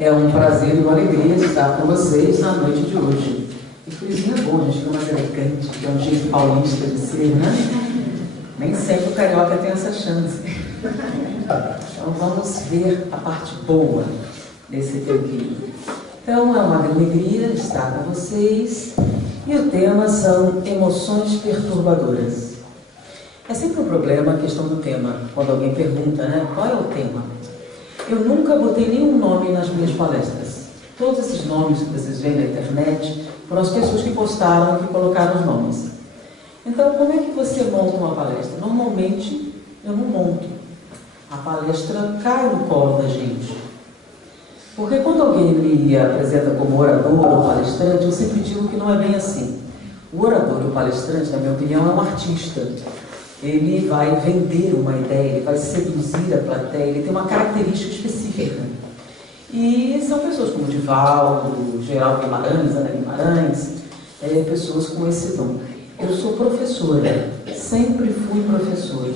É um prazer e uma alegria estar com vocês na noite de hoje. E frisinho é bom, a gente fica mais elegante, que é um jeito paulista de ser, né? Nem sempre o carioca tem essa chance. Então vamos ver a parte boa desse tempinho. Então é uma alegria estar com vocês. E o tema são emoções perturbadoras. É sempre um problema a questão do tema, quando alguém pergunta, né? Qual é o tema? Eu nunca botei nenhum nome nas minhas palestras. Todos esses nomes que vocês veem na internet foram as pessoas que postaram, que colocaram os nomes. Então, como é que você monta uma palestra? Normalmente, eu não monto. A palestra cai no colo da gente. Porque quando alguém me apresenta como orador ou palestrante, eu sempre digo que não é bem assim. O orador ou palestrante, na minha opinião, é um artista. Ele vai vender uma ideia, ele vai seduzir a plateia, ele tem uma característica específica. E são pessoas como Divaldo, Geraldo Guimarães, Ana Guimarães, pessoas com esse dom. Eu sou professora, sempre fui professora.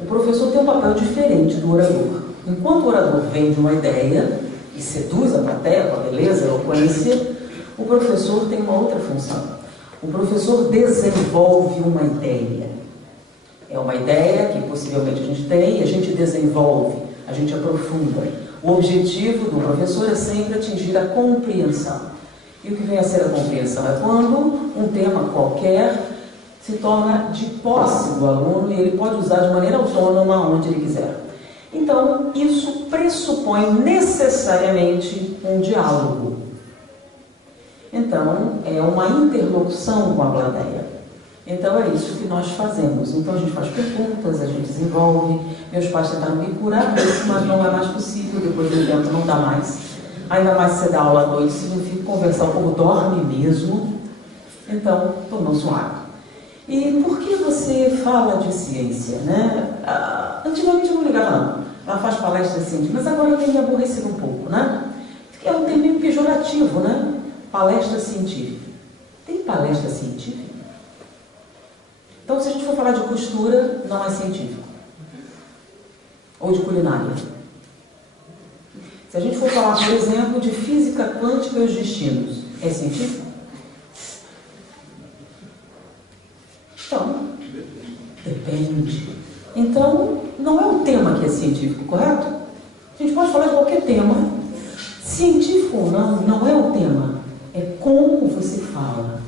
O professor tem um papel diferente do orador. Enquanto o orador vende uma ideia e seduz a plateia com a beleza, a eloquência, o professor tem uma outra função. O professor desenvolve uma ideia. É uma ideia que possivelmente a gente tem, a gente desenvolve, a gente aprofunda. O objetivo do professor é sempre atingir a compreensão. E o que vem a ser a compreensão é quando um tema qualquer se torna de posse do aluno e ele pode usar de maneira autônoma onde ele quiser. Então, isso pressupõe necessariamente um diálogo. Então, é uma interlocução com a plateia. Então, é isso que nós fazemos. Então, a gente faz perguntas, a gente desenvolve. Meus pais tentaram me curar disso, mas não é mais possível. Depois do tempo, não dá mais. Ainda mais se você dá aula à noite, significa conversar, o povo dorme mesmo. Então, tornou-se um hábito. E por que você fala de ciência, né? Antigamente eu não ligava, não. Ela faz palestras científicas, mas agora eu tenho me aborrecido um pouco, né? É um termo pejorativo, né? Palestra científica. Tem palestra científica? Então, se a gente for falar de costura, não é científico. Ou de culinária. Se a gente for falar, por exemplo, de física quântica e os destinos, é científico? Então, depende. Então, não é o tema que é científico, correto? A gente pode falar de qualquer tema. Científico ou não, não é o tema. É como você fala.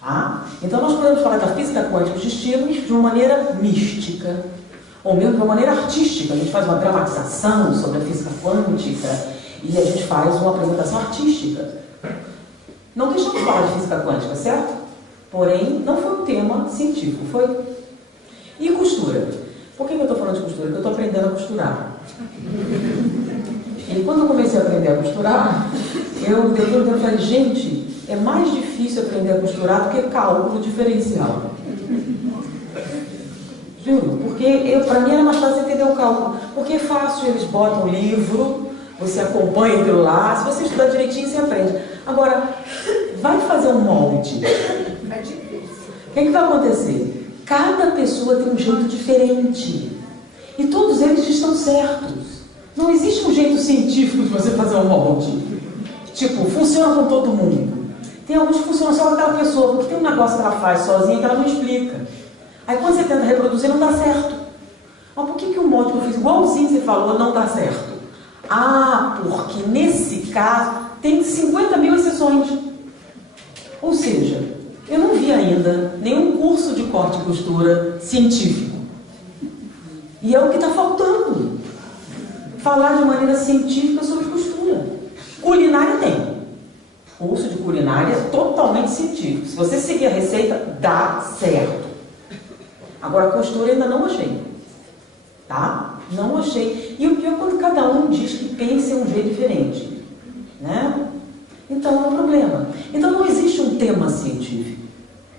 Tá? Então, nós podemos falar da física quântica e os destinos de uma maneira mística. Ou mesmo de uma maneira artística. A gente faz uma dramatização sobre a física quântica e a gente faz uma apresentação artística. Não deixamos de falar de física quântica, certo? Porém, não foi um tema científico, foi? E costura? Por que eu estou falando de costura? Porque eu estou aprendendo a costurar. E quando eu comecei a aprender a costurar, eu falei, gente, é mais difícil aprender a costurar do que cálculo diferencial. Juro, porque para mim era mais fácil entender o cálculo. Porque é fácil, eles botam o livro, você acompanha aquilo lá, se você estudar direitinho, você aprende. Agora, vai fazer um molde. O que vai acontecer? Cada pessoa tem um jeito diferente. E todos eles estão certos. Não existe um jeito científico de você fazer um molde. Tipo, funciona com todo mundo. Tem alguns que funcionam só com aquela pessoa, porque tem um negócio que ela faz sozinha que ela não explica. Aí quando você tenta reproduzir, não dá certo. Mas por que o molde que eu fiz igualzinho você falou não dá certo? Ah, porque nesse caso tem 50 mil exceções. Ou seja, eu não vi ainda nenhum curso de corte e costura científico. E é o que está faltando. Falar de maneira científica sobre costura. Culinária tem. Curso de culinária é totalmente científico. Se você seguir a receita, dá certo. Agora, costura ainda não achei. Tá? Não achei. E o pior é quando cada um diz que pensa em um jeito diferente. Né? Então, é um problema. Então, não existe um tema científico.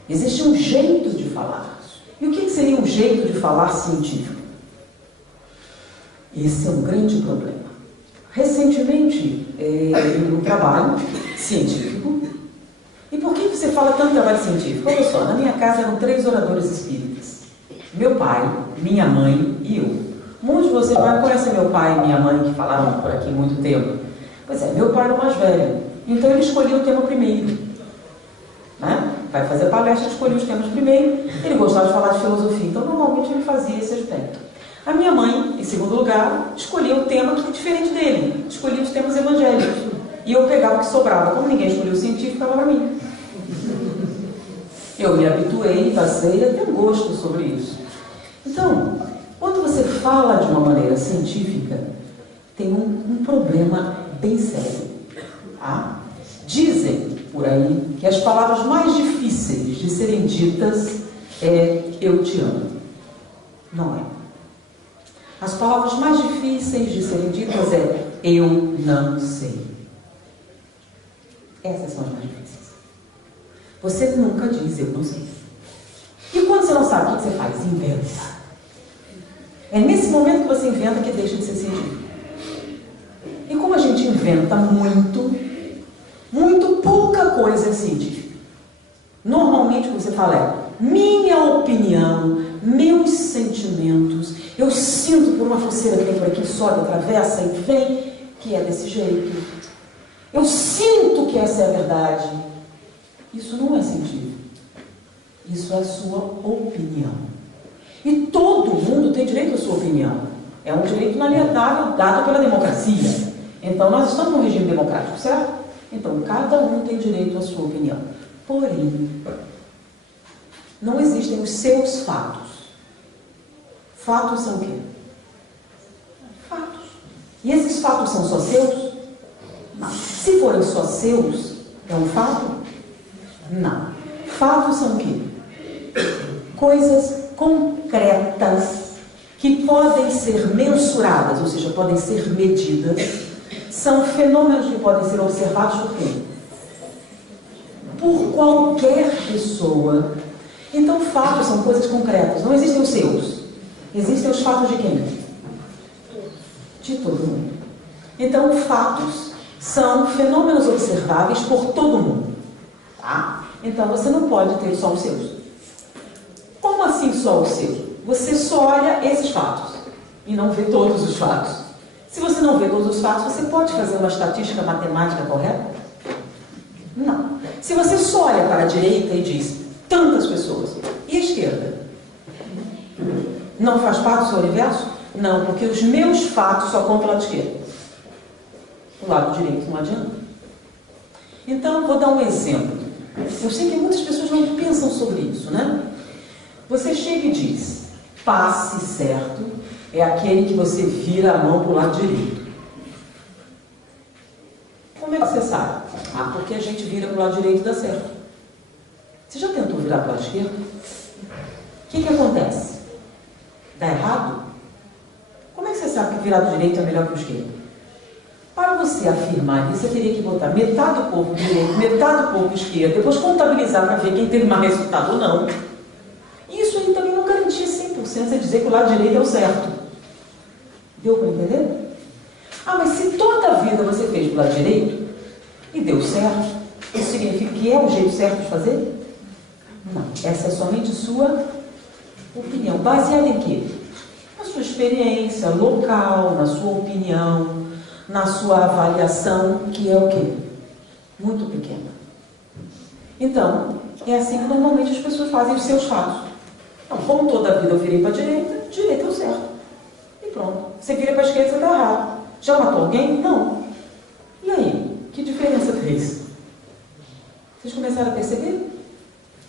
Existe um jeito de falar. E o que seria um jeito de falar científico? Esse é um grande problema. Recentemente, no trabalho científico. E por que você fala tanto trabalho científico? Olha só, na minha casa eram 3 oradores espíritas. Meu pai, minha mãe e eu. Muitos de vocês vai conhecer meu pai e minha mãe, que falaram por aqui há muito tempo. Pois é, meu pai era o mais velho, então ele escolhia o tema primeiro. Né? Vai fazer palestra, escolhia os temas primeiro. Ele gostava de falar de filosofia, então normalmente ele fazia esse aspecto. A minha mãe, em segundo lugar, escolhia o tema que é diferente dele, escolhia os temas evangélicos. E eu pegava o que sobrava. Como ninguém escolheu o científico, ficava para mim. Eu me habituei, passei a ter um gosto sobre isso. Então, quando você fala de uma maneira científica, tem um problema bem sério. Tá? Dizem por aí que as palavras mais difíceis de serem ditas é eu te amo. Não é. As palavras mais difíceis de serem ditas é eu não sei. Essas são as mais difíceis. Você nunca diz eu não sei. E quando você não sabe, o que você faz? Inventa. É nesse momento que você inventa que deixa de ser científico. E como a gente inventa muito pouca coisa é científica. Normalmente o que você fala é minha opinião, meus sentimentos, eu sinto por uma foceira que vem por aqui, sobe, atravessa e vem, que é desse jeito. Eu sinto que essa é a verdade. Isso não é científico. Isso é a sua opinião. E todo mundo tem direito à sua opinião. É um direito inalienável dado pela democracia. Então, nós estamos num regime democrático, certo? Então, cada um tem direito à sua opinião. Porém, não existem os seus fatos. Fatos são o quê? Fatos. E esses fatos são só seus? Não. Se forem só seus, é um fato? Não. Fatos são o quê? Coisas concretas que podem ser mensuradas, ou seja, podem ser medidas. São fenômenos que podem ser observados por quem? Por qualquer pessoa. Então, fatos são coisas concretas. Não existem os seus. Existem os fatos de quem? De todo mundo. Então, fatos são fenômenos observáveis por todo mundo. Tá? Então, você não pode ter só os seus. Como assim só os seus? Você só olha esses fatos e não vê todos os fatos. Se você não vê todos os fatos, você pode fazer uma estatística matemática correta? Não. Se você só olha para a direita e diz tantas pessoas, e a esquerda? Não faz parte do seu universo? Não, porque os meus fatos só contam o lado esquerdo. O lado direito não adianta. Então, vou dar um exemplo. Eu sei que muitas pessoas não pensam sobre isso, né? Você chega e diz, passe certo é aquele que você vira a mão para o lado direito. Como é que você sabe? Ah, porque a gente vira para o lado direito e dá certo. Você já tentou virar para o lado esquerdo? O que acontece? Dá errado? Como é que você sabe que virar do direito é melhor que o esquerdo? Para você afirmar isso, você teria que botar metade do corpo direito, metade do corpo esquerdo, depois contabilizar para ver quem teve mais resultado ou não. Isso aí também não garantia 100% você dizer que o lado direito é o certo. Deu para entender? Ah, mas se toda a vida você fez do lado direito e deu certo, isso significa que é o jeito certo de fazer? Não. Essa é somente sua opinião. Baseada em quê? Na sua experiência local, na sua opinião, na sua avaliação, que é o quê? Muito pequena. Então, é assim que normalmente as pessoas fazem os seus fatos. Então, como toda a vida eu virei para a direita é o certo. E pronto. Você vira para a esquerda, você está errado. Já matou alguém? Não. E aí? Que diferença fez? Vocês começaram a perceber?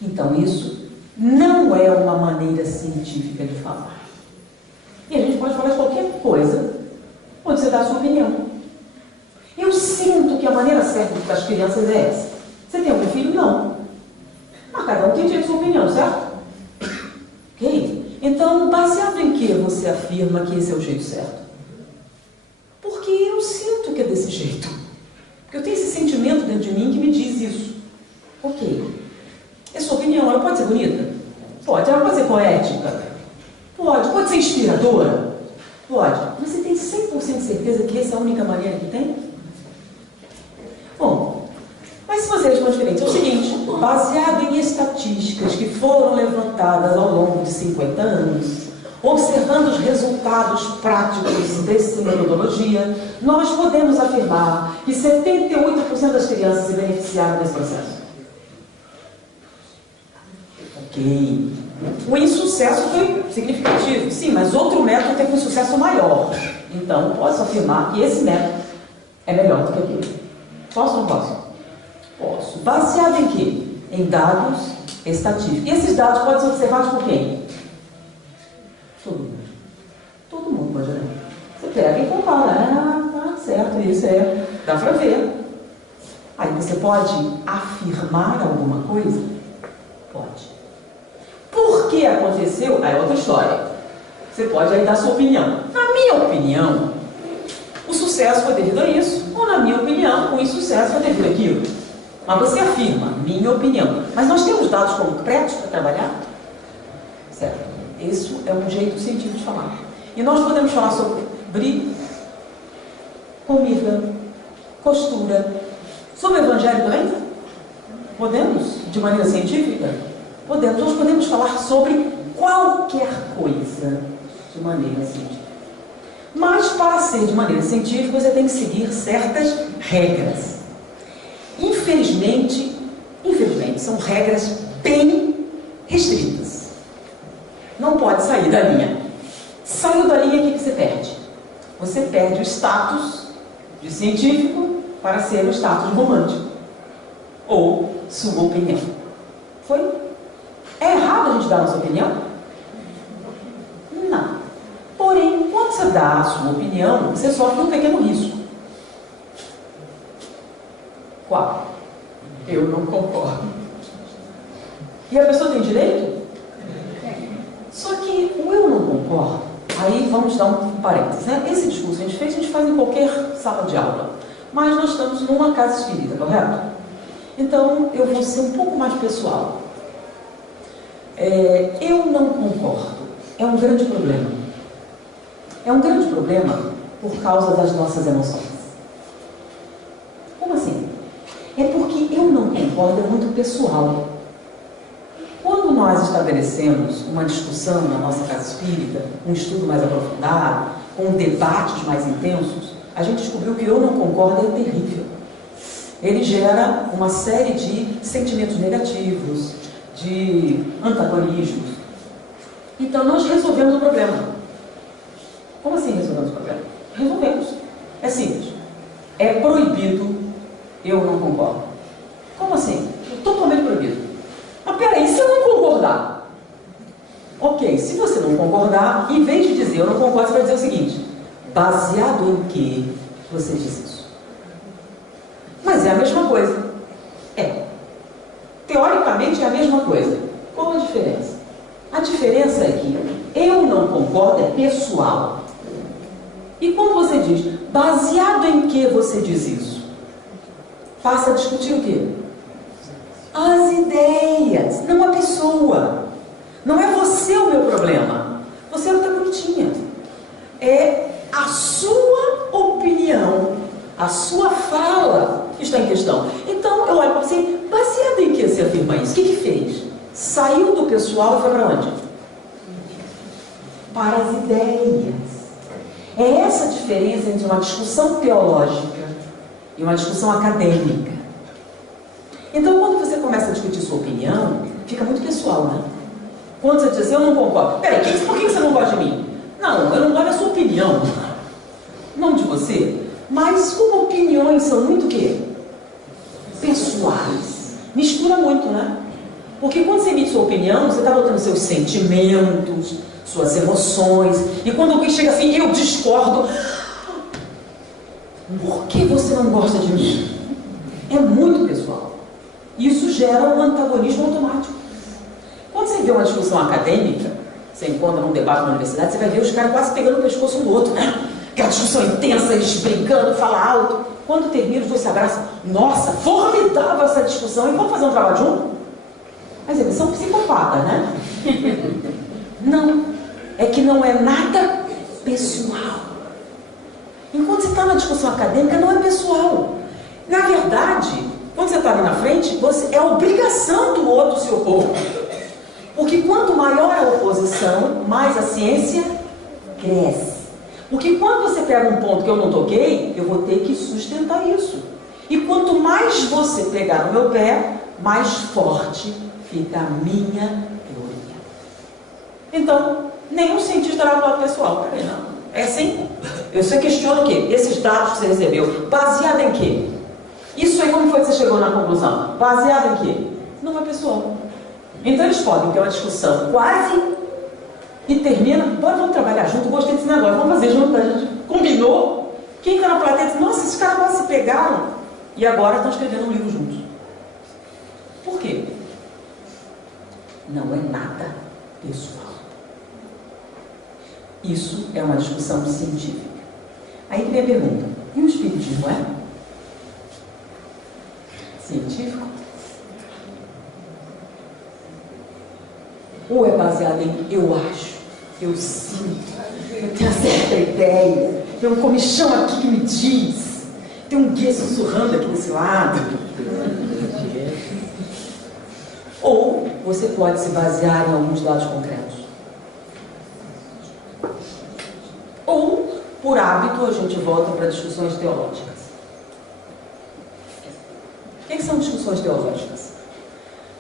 Então, isso não é uma maneira científica de falar. E a gente pode falar de qualquer coisa onde você dá a sua opinião. Eu sinto que a maneira certa de educar as crianças é essa. Você tem algum filho? Não. Mas cada um tem direito à sua opinião, certo? Ok? Então, baseado em que você afirma que esse é o jeito certo? Porque eu sinto que é desse jeito. Porque eu tenho esse sentimento dentro de mim que me diz isso. Ok. É sua opinião, ela pode ser bonita? Pode. Ela pode ser poética? Pode. Pode ser inspiradora? Pode. Mas você tem 100% de certeza que essa é a única maneira que tem? Bom, mas se você responder diferente, é o seguinte, baseado em estatísticas que foram levantadas ao longo de 50 anos, observando os resultados práticos dessa metodologia, nós podemos afirmar que 78% das crianças se beneficiaram desse processo. Ok. O insucesso foi significativo, sim, mas outro método teve um sucesso maior. Então, posso afirmar que esse método é melhor do que aquele. Posso ou não posso? Posso. Baseado em quê? Em dados estatísticos. E esses dados podem ser observados por quem? Todo mundo. Todo mundo pode olhar. Você pega e compara. Ah, certo, isso é. Dá para ver. Aí você pode afirmar alguma coisa? Pode. Por que aconteceu? Aí é outra história. Você pode aí dar sua opinião. Na minha opinião, o sucesso foi devido a isso. Ou na minha opinião, o insucesso foi devido àquilo. Mas você afirma, minha opinião. Mas nós temos dados concretos para trabalhar? Certo. Isso é um jeito científico de falar. E nós podemos falar sobre comida, costura, sobre o evangelho também? Podemos? De maneira científica? Podemos. Nós podemos falar sobre qualquer coisa de maneira científica. Mas para ser de maneira científica, você tem que seguir certas regras. Infelizmente, são regras bem restritas. Não pode sair da linha. Saiu da linha, o que você perde? Você perde o status de científico para ser o status de romântico. Ou sua opinião. Foi? É errado a gente dar a nossa opinião? Não. Porém, quando você dá a sua opinião, você sofre um pequeno risco. Qual? Eu não concordo. E a pessoa tem direito? Só que o eu não concordo, aí vamos dar um parênteses, né? Esse discurso a gente faz em qualquer sala de aula. Mas nós estamos numa casa espírita, correto? Então, eu vou ser um pouco mais pessoal. Eu não concordo. É um grande problema. É um grande problema por causa das nossas emoções. Como assim? É porque eu não concordo é muito pessoal. Quando nós estabelecemos uma discussão na nossa casa espírita, um estudo mais aprofundado, com debates mais intensos, a gente descobriu que eu não concordo é terrível. Ele gera uma série de sentimentos negativos, de antagonismos. Então nós resolvemos o problema. Como assim resolvemos o problema? Resolvemos. É simples. É proibido eu não concordo. Como assim? Totalmente proibido. Mas peraí, se eu não concordar? Ok, se você não concordar, em vez de dizer eu não concordo, você vai dizer o seguinte: baseado em que você diz isso? Mas é a mesma coisa. Teoricamente é a mesma coisa. Qual a diferença? A diferença é que eu não concordo é pessoal. E quando você diz, baseado em que você diz isso? Passa a discutir o quê? As ideias, não a pessoa. Não é você o meu problema. Você não está bonitinha. É a sua opinião, a sua fala que está em questão. Então, eu olho para você, baseado em que você afirma isso? O que fez? Saiu do pessoal e foi para onde? Para as ideias. É essa a diferença entre uma discussão teológica e uma discussão acadêmica. Então, quando você começa a discutir sua opinião, fica muito pessoal, né? Quando você diz assim, eu não concordo. Peraí, por que você não gosta de mim? Não, eu não gosto da sua opinião. Não de você. Mas como opiniões são muito o quê? Pessoais. Mistura muito, né? Porque quando você emite sua opinião, você está botando seus sentimentos, suas emoções. E quando alguém chega assim, eu discordo. Por que você não gosta de mim? É muito pessoal. Isso gera um antagonismo automático. Quando você vê uma discussão acadêmica, você encontra num debate na universidade, você vai ver os caras quase pegando o pescoço um do outro, né? Aquela discussão intensa, eles brincando, fala alto. Quando termina, os dois se abraçam. Nossa, formidável essa discussão. E vamos fazer um trabalho junto? Mas eles são psicopatas, né? Não. É que não é nada pessoal. Enquanto você está na discussão acadêmica, não é pessoal. Na verdade, quando você está ali na frente, é a obrigação do outro se opor. Porque quanto maior a oposição, mais a ciência cresce. Porque quando você pega um ponto que eu não toquei, eu vou ter que sustentar isso. E quanto mais você pegar no meu pé, mais forte fica a minha teoria. Então, nenhum cientista olha para o lado pessoal. Peraí, não. É assim? Você questiona o quê? Esses dados que você recebeu, baseado em quê? Isso aí, como foi que você chegou na conclusão? Baseado em quê? Não é pessoal. Então eles podem ter uma discussão quase e termina, bora, vamos trabalhar junto, gostei desse negócio, vamos fazer junto, a gente combinou. Quem está na plateia diz, nossa, esses caras quase se pegaram e agora estão escrevendo um livro juntos. Por quê? Não é nada pessoal. Isso é uma discussão científica. Aí que vem a pergunta, e o espiritismo é científico? Ou é baseado em eu acho, eu sinto, eu tenho uma certa ideia, tem um comichão aqui que me diz, tem um guia sussurrando aqui desse lado. Ou você pode se basear em alguns dados concretos. Ou, por hábito, a gente volta para discussões teológicas. O que são discussões teológicas?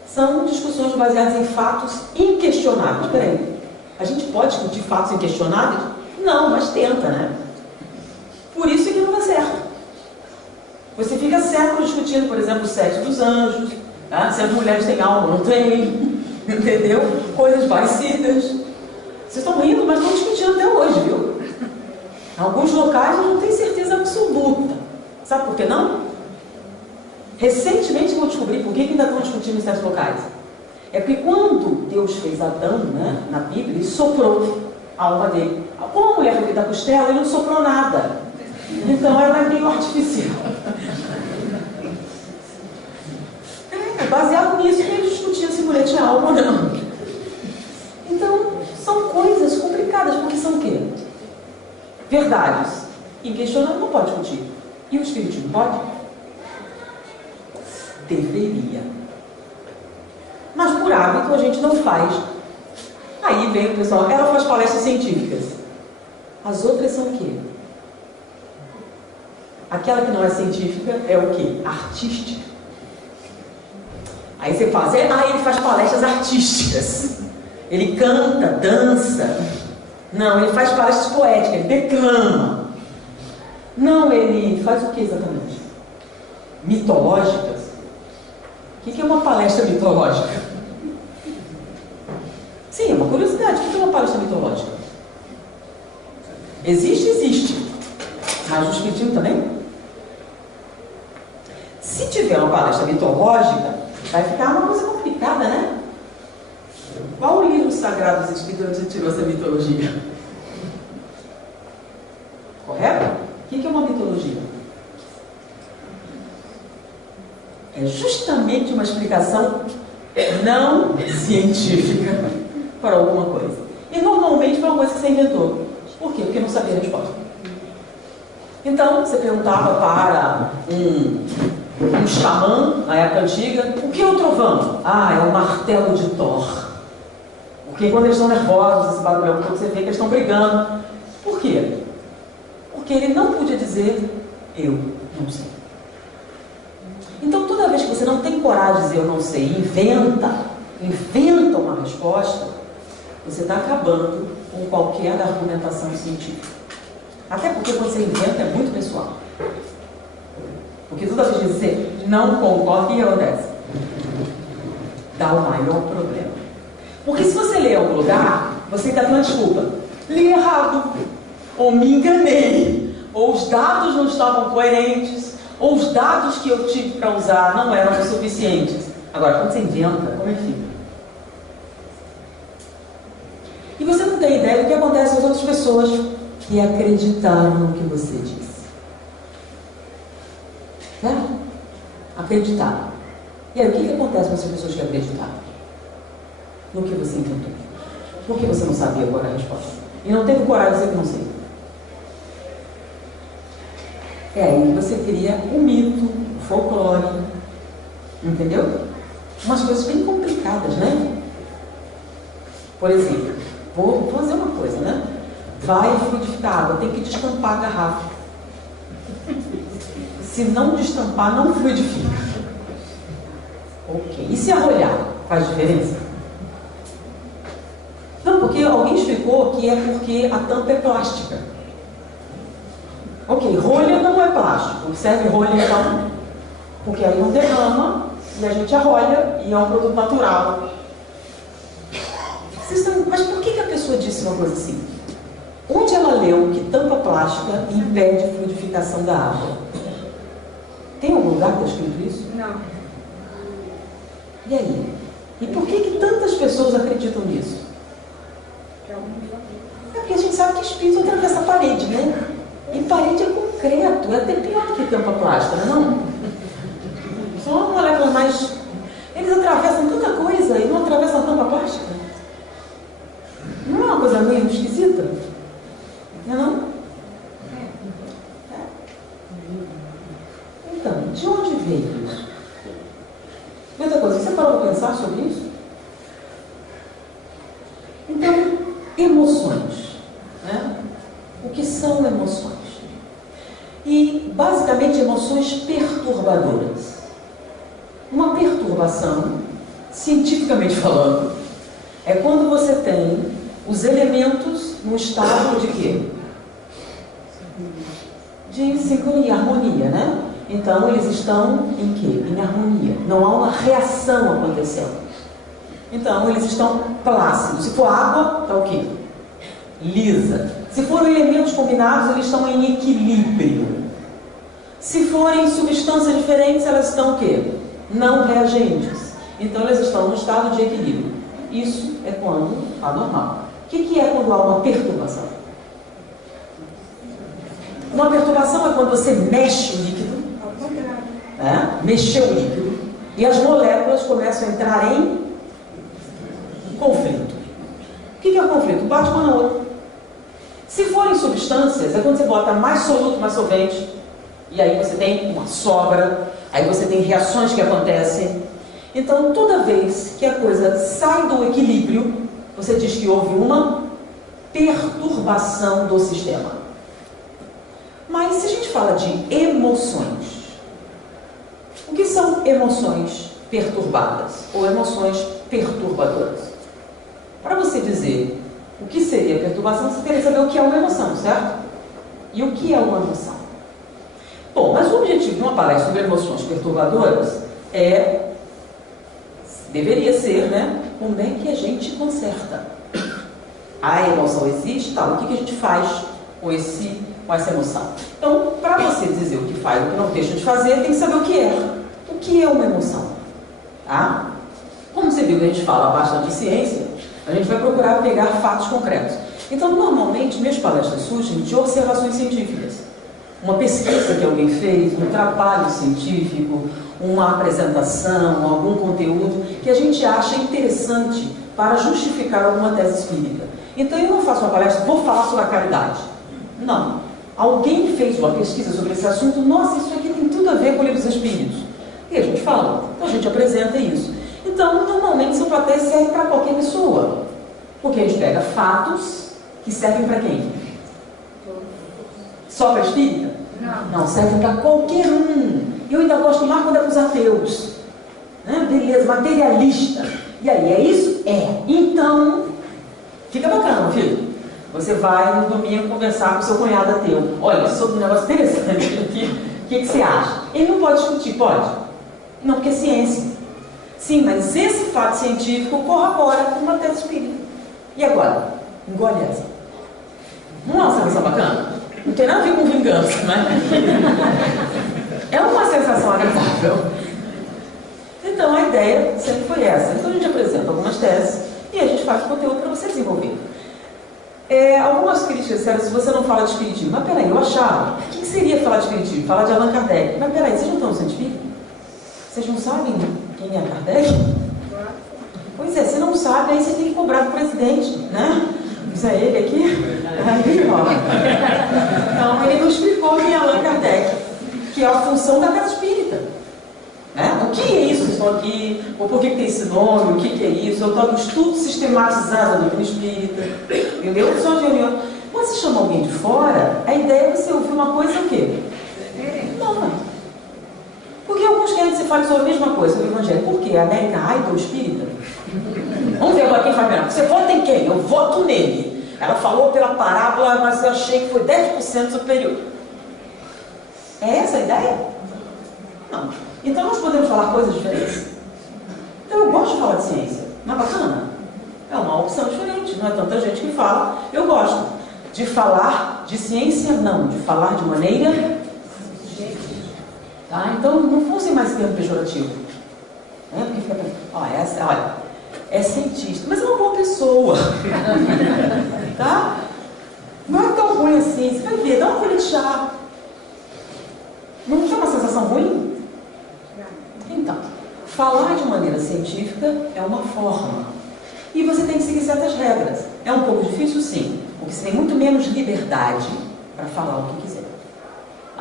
São discussões baseadas em fatos inquestionáveis. Peraí, a gente pode discutir fatos inquestionáveis? Não, mas tenta, né? Por isso é que não dá certo. Você fica séculos discutindo, por exemplo, o sexo dos anjos, tá? Se as mulheres têm alma ou não têm, entendeu? Coisas parecidas. Vocês estão rindo, mas estão discutindo até hoje, viu? Em alguns locais eu não tenho certeza absoluta. Sabe por que não? Recentemente eu descobri por que ainda estão discutindo em certos locais. É porque quando Deus fez Adão, né, na Bíblia, ele soprou a alma dele. Como a mulher foi feita da costela, ele não soprou nada. Então ela é meio artificial. É baseado nisso que eles discutiam se mulher tinha alma ou não. Então, são coisas complicadas, porque são o quê? Verdades. Inquestionável não pode discutir. E o espiritismo pode? Deveria. Mas por hábito a gente não faz. Aí vem o pessoal, ela faz palestras científicas. As outras são o quê? Aquela que não é científica é o quê? Artística. Aí você fala, ele faz palestras artísticas. Ele canta, dança. Não, ele faz palestras poéticas, ele declama. Não, ele faz o que exatamente? Mitológicas. O que é uma palestra mitológica? Sim, é uma curiosidade. O que é uma palestra mitológica? Existe, existe. Mas o espiritismo também? Se tiver uma palestra mitológica, vai ficar uma coisa complicada, né? Qual o livro sagrado dos espíritos onde tirou essa mitologia? Correto? O que é uma mitologia? É justamente uma explicação não científica para alguma coisa. E normalmente para uma coisa que você inventou. Por quê? Porque não sabia a resposta. Então, você perguntava para um xamã, na época antiga, o que é o trovão? Ah, é o martelo de Thor. Porque quando eles estão nervosos, esse barulhão todo, você vê que eles estão brigando. Por quê? Porque ele não podia dizer, eu não sei. Então, toda vez que você não tem coragem de dizer eu não sei, inventa uma resposta, você está acabando com qualquer argumentação científica. Até porque quando você inventa é muito pessoal. Porque toda vez que você não concorda, o que acontece? Dá o maior problema. Porque se você lê em algum lugar, você está dando uma desculpa. Li errado, ou me enganei, ou os dados não estavam coerentes, ou os dados que eu tive para usar não eram o suficientes. Agora, quando você inventa, como é que fica? E você não tem ideia do que acontece com as outras pessoas que acreditaram no que você disse. Certo? Acreditaram. E aí, o que acontece com essas pessoas que acreditaram no que você inventou? Por que você não sabia qual era a resposta? E não teve coragem de dizer que não sei. É aí que você cria um mito, um folclore, entendeu? Umas coisas bem complicadas, né? Por exemplo, vou fazer uma coisa, né? Vai fluidificar água, tem que destampar a garrafa. Se não destampar, não fluidifica. Ok. E se arrolhar? Faz diferença? Não, porque alguém explicou que é porque a tampa é plástica. Ok, rolha não é plástico. Serve rolha então? Porque aí não derrama e a gente arrolha e é um produto natural. Mas por que a pessoa disse uma coisa assim? Onde ela leu que tampa plástica impede a fluidificação da água? Tem algum lugar que está escrito isso? Não. E aí? E por que tantas pessoas acreditam nisso? É porque a gente sabe que espírito atravessa a parede, né? E parede é concreto, é até pior que tampa plástica, não é não? São moléculas mais... Eles atravessam tanta coisa e não atravessam a tampa plástica. Não é uma coisa meio esquisita? Não é não? Então, de onde veio isso? E outra coisa, você parou para pensar sobre isso? Então, emoções. Né? O que são emoções? E, basicamente, emoções perturbadoras. Uma perturbação, cientificamente falando, é quando você tem os elementos no estado de quê? De sincronia, harmonia, né? Então, eles estão em quê? Em harmonia. Não há uma reação acontecendo. Então, eles estão plácidos. Se for água, está o quê? Lisa. Se forem elementos combinados, eles estão em equilíbrio. Se forem substâncias diferentes, elas estão o quê? Não reagentes. Então, elas estão no estado de equilíbrio. Isso é quando está normal. O que é quando há uma perturbação? Uma perturbação é quando você mexe o líquido. Mexeu o líquido e as moléculas começam a entrar em conflito. O que é o conflito? Bate uma na outra. Se forem substâncias, é quando você bota mais soluto, mais solvente, e aí você tem uma sobra, aí você tem reações que acontecem. Então, toda vez que a coisa sai do equilíbrio, você diz que houve uma perturbação do sistema. Mas se a gente fala de emoções, o que são emoções perturbadas ou emoções perturbadoras? Para você dizer o que seria perturbação, você teria que saber o que é uma emoção, certo? E o que é uma emoção? Bom, mas o objetivo de uma palestra sobre emoções perturbadoras deveria ser, né? Como é que a gente conserta? A emoção existe, tal, o que a gente faz com essa emoção? Então, para você dizer o que faz, o que não deixa de fazer, tem que saber o que é. O que é uma emoção? Tá? Como você viu que a gente fala bastante de ciência, a gente vai procurar pegar fatos concretos. Então, normalmente, minhas palestras surgem de observações científicas. Uma pesquisa que alguém fez, um trabalho científico, uma apresentação, algum conteúdo que a gente acha interessante para justificar alguma tese espírita. Então, eu não faço uma palestra, vou falar sobre a caridade. Não. Alguém fez uma pesquisa sobre esse assunto, nossa, isso aqui tem tudo a ver com o Livro dos Espíritos. E a gente fala, então a gente apresenta isso. Então, normalmente, são plateias servem para qualquer pessoa. Porque a gente pega fatos que servem para quem? Só para espírita? Não, servem para qualquer um. Eu ainda gosto mais quando é para os ateus. Né? Beleza, materialista. E aí, é isso? É. Então, fica bacana, filho. Você vai no domingo conversar com o seu cunhado ateu. Olha, sobre um negócio interessante aqui. O que você acha? Ele não pode discutir, pode? Não, porque é ciência. Sim, mas esse fato científico corrobora com uma tese espírita. E agora? Engole essa. Não é uma sensação bacana? Não tem nada a ver com vingança, né? É uma sensação agradável. Então, a ideia sempre foi essa. Então, a gente apresenta algumas teses e a gente faz conteúdo para você desenvolver. Algumas críticas disseram, se você não fala de espiritismo, mas peraí, eu achava, o que seria falar de espiritismo? Falar de Allan Kardec. Mas peraí, vocês não estão no centro espírita? Vocês não sabem quem é Kardec? Pois é, você não sabe, aí você tem que cobrar do presidente, né? Isso é ele aqui? Aí, ó. Então, ele não explicou quem é Allan Kardec, que é a função da casa espírita. Né? que é isso que estão aqui, ou por que tem esse nome, o que é isso, eu toco estudo sistematizado da doutrina espírita, entendeu? Só de reunião. Quando você chama alguém de fora, a ideia é você ouvir uma coisa o quê? Não. Porque alguns querem que você fale sobre a mesma coisa, sobre o Evangelho. Por quê? A América Idol espírita? Vamos ver agora quem faz melhor. Você vota em quem? Eu voto nele. Ela falou pela parábola, mas eu achei que foi 10% superior. É essa a ideia? Não. Então nós podemos falar coisas diferentes? Então eu gosto de falar de ciência. Não é bacana? É uma opção diferente. Não é tanta gente que fala. Eu gosto de falar de ciência, não. De falar de maneira... Tá? Então não usem mais termo pejorativo. Porque fica pensando, olha, é cientista, mas é uma boa pessoa. Tá? Não é tão ruim assim. Você vai ver, dá uma colher de chá. Não tem uma sensação ruim? Então, falar de maneira científica é uma forma. E você tem que seguir certas regras. É um pouco difícil, sim. Porque você tem muito menos liberdade para falar o que quiser.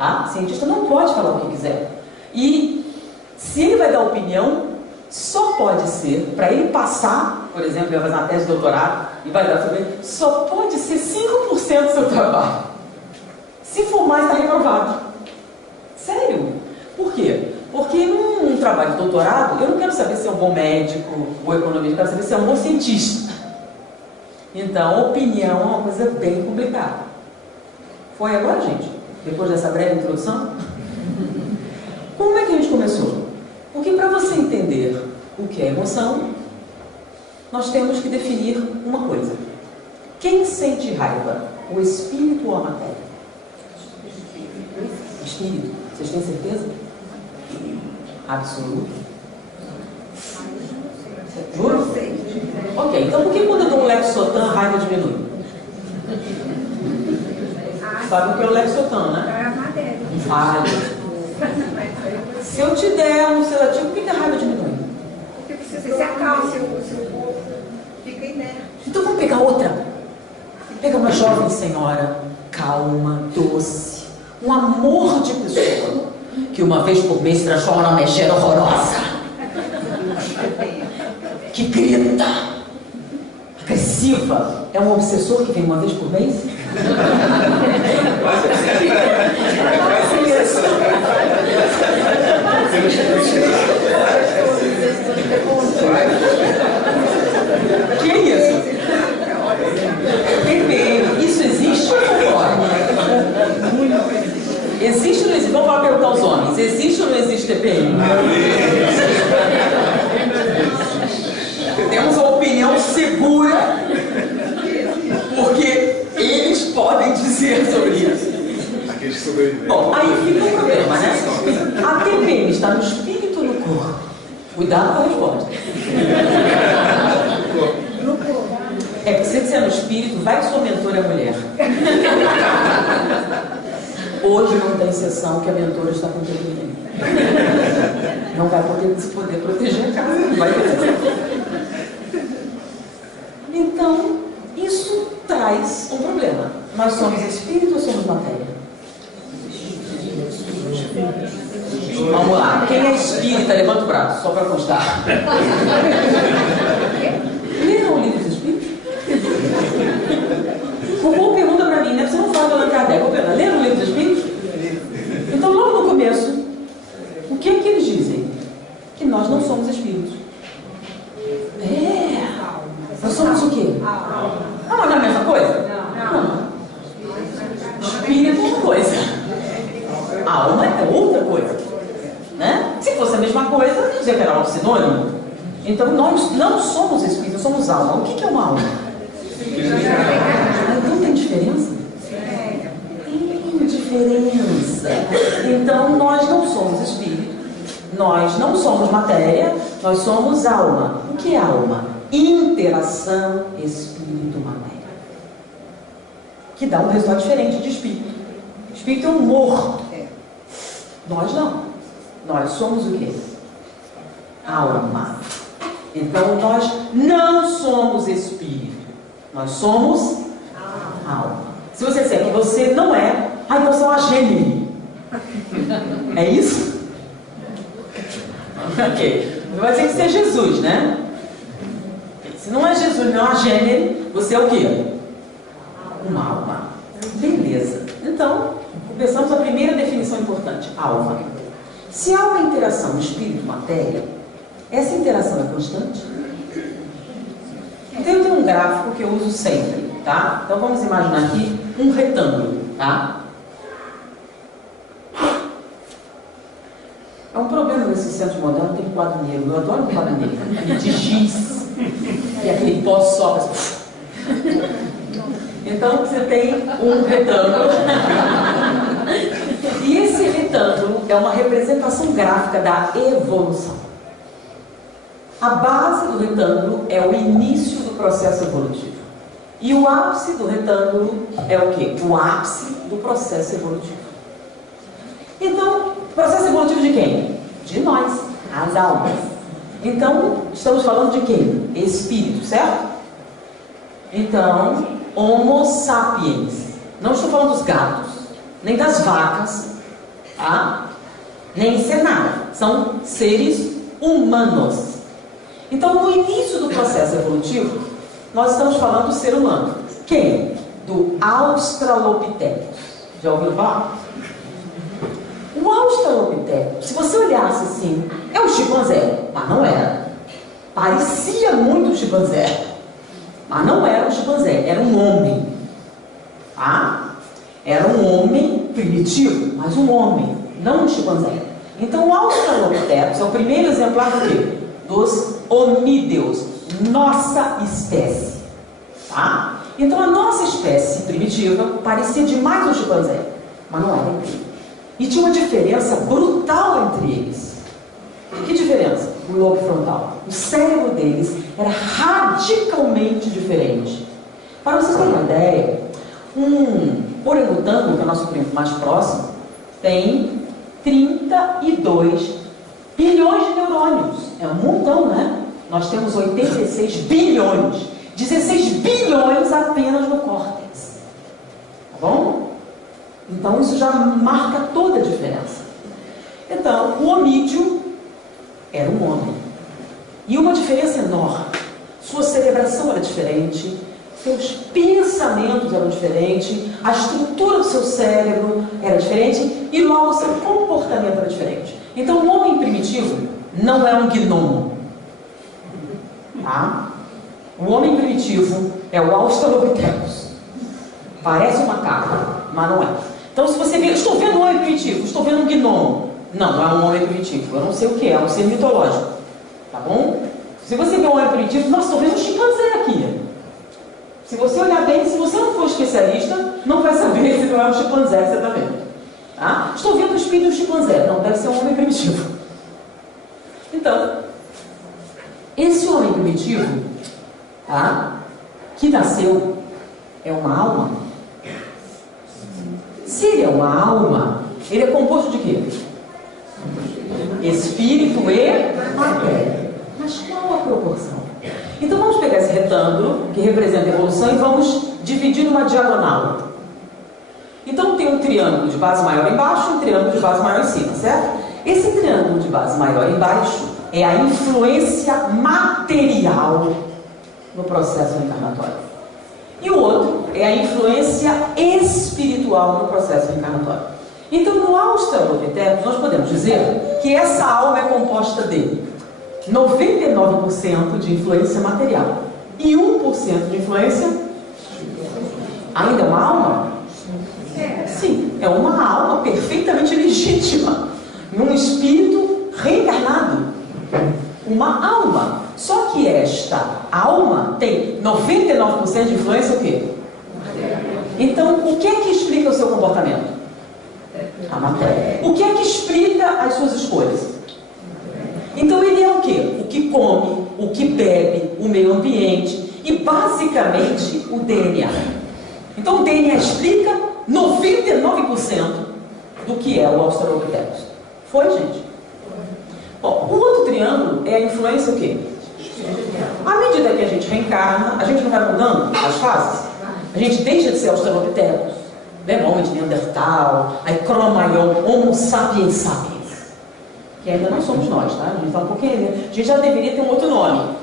O cientista não pode falar o que quiser. E se ele vai dar opinião, só pode ser, para ele passar, por exemplo, ele vai fazer uma tese de doutorado e vai dar sobre ele, só pode ser 5% do seu trabalho. Se for mais, está reprovado. Sério? Por quê? Porque num trabalho de doutorado, eu não quero saber se é um bom médico ou economista, eu quero saber se é um bom cientista. Então, opinião é uma coisa bem complicada. Foi agora, gente? Depois dessa breve introdução? Como é que a gente começou? Porque para você entender o que é emoção, nós temos que definir uma coisa. Quem sente raiva? O espírito ou a matéria? Espírito. Vocês têm certeza? Absoluto? Juro? Ok, então por que quando eu dou um Lexotan a raiva diminui? Sabe o que é o Lexotan, né? Vale. Se eu te der um sedativo, por que a raiva diminui? Porque você acalma, o seu corpo fica inerte. Então vamos pegar outra. Pega uma jovem senhora, calma, doce, um amor de pessoa, que uma vez por mês se transforma numa megera horrorosa, que grita, agressiva. É um obsessor que vem uma vez por mês? Que é isso? TPM, isso existe ou não? Existe ou não existe? Vamos lá perguntar aos homens. Existe ou não existe TPM? Temos uma opinião segura, porque eles podem dizer sobre isso. Bom, aí fica o problema, né? A TPM está no espírito ou no corpo? Cuidado com a resposta. No corpo. É porque se você disser no espírito, vai que sua mentora é mulher. Hoje não tem sessão que a mentora está com TPM. Não vai poder proteger a casa. Não vai ter. Então, isso traz um problema. Nós somos espírito ou somos matéria? Vamos lá. Quem é espírita, levanta o braço, só para constar. Leram o livro dos espíritos? O povo pergunta para mim, né? Você não fala do Allan Kardec. Leram o livro dos espíritos? Então, logo no começo, o que é que eles dizem? Que nós não somos espíritos. Nós somos o quê? Não é a mesma coisa? Não. Espírito é uma coisa. Alma é outra coisa. Né? Se fosse a mesma coisa, eu dizer que era um sinônimo. Então nós não somos espírito, nós somos alma. O que é uma alma? Então tem diferença? Tem diferença. Então nós não somos espírito, nós não somos matéria, nós somos alma. O que é alma? Interação espírito-matéria. Que dá um resultado diferente de espírito. Espírito é um morto. Nós não. Nós somos o quê? Alma. Então nós não somos espírito. Nós somos alma. Se você disser que você não é, então você é uma gêmea. É isso? Ok. Não vai dizer que você é Jesus, né? Se não é Jesus, não é gênero, você é o quê? Uma alma. Beleza. Então, começamos a primeira definição importante. Alma. Se há uma interação espírito-matéria, essa interação é constante? Então eu tenho um gráfico que eu uso sempre, tá? Então vamos imaginar aqui um retângulo, tá? É um problema nesse centro moderno, tem quadro negro. Eu adoro um quadro negro. Aquele de giz. E aquele pó sobra. Então você tem um retângulo. E esse retângulo é uma representação gráfica da evolução. A base do retângulo é o início do processo evolutivo. E o ápice do retângulo é o quê? O ápice do processo evolutivo. Então, processo evolutivo de quem? De nós, as almas. Então, estamos falando de quem? Espírito, certo? Então, Homo sapiens. Não estou falando dos gatos, nem das vacas, tá? Nem isso é nada. São seres humanos. Então, no início do processo evolutivo, nós estamos falando do ser humano. Quem? Do Australopithecus. Já ouviu falar? O Australopithecus, se você olhasse assim, é um chimpanzé, mas não era. Parecia muito um chimpanzé, mas não era um chimpanzé, era um homem. Tá? Era um homem primitivo, mas um homem, não um chimpanzé. Então o Australopithecus é o primeiro exemplar do quê? Dos homídeos, nossa espécie. Tá? Então a nossa espécie primitiva parecia demais um chimpanzé, mas não era. E tinha uma diferença brutal entre eles. Que diferença? O lobo frontal. O cérebro deles era radicalmente diferente. Para vocês terem uma ideia, um orangotango, que é o nosso primo mais próximo, tem 32 bilhões de neurônios. É um montão, né? Nós temos 86 bilhões. 16 bilhões apenas no córtex. Tá bom? Então isso já marca toda a diferença. Então, o homídeo era um homem. E uma diferença enorme. Sua celebração era diferente, seus pensamentos eram diferentes, a estrutura do seu cérebro era diferente e logo o seu comportamento era diferente. Então o homem primitivo não é um gnomo. Tá? O homem primitivo é o Australopithecus. Parece um macaco, mas não é. Então se você vê, estou vendo um homem primitivo, estou vendo um gnomo. Não, não é um homem primitivo, eu não sei o que é um ser mitológico. Tá bom? Se você vê um homem primitivo, nossa, estou vendo um chimpanzé aqui. Se você olhar bem, se você não for especialista, não vai saber se não é um chimpanzé que você está vendo. Tá? Estou vendo o espírito do chimpanzé. Não, deve ser um homem primitivo. Então, esse homem primitivo, tá? Que nasceu, é uma alma. Se ele é uma alma, ele é composto de quê? Espírito e matéria. Mas qual a proporção? Então vamos pegar esse retângulo, que representa a evolução, e vamos dividir numa diagonal. Então tem um triângulo de base maior embaixo e um triângulo de base maior em cima, certo? Esse triângulo de base maior embaixo é a influência material no processo reencarnatório. E o outro é a influência espiritual no processo reencarnatório. Então no Australopithecus nós podemos dizer que essa alma é composta de 99% de influência material e 1% de influência. Ainda é uma alma? Sim, é uma alma perfeitamente legítima, num espírito reencarnado. Uma alma. Só que esta alma tem 99% de influência o quê? Então, o que é que explica o seu comportamento? A matéria. O que é que explica as suas escolhas? Então ele é o quê? O que come, o que bebe, o meio ambiente e basicamente o DNA. Então o DNA explica 99% do que é o Australopithecus. Foi, gente? Bom, o outro triângulo é a influência o quê? À medida que a gente reencarna, a gente não vai mudando as fases? A gente deixa de ser Australopithecus, né? Homem de Neandertal, aí Cro-Magnon, Homo sapiens sapiens. que ainda não somos nós, tá? A gente está um pouquinho, a gente já deveria ter um outro nome.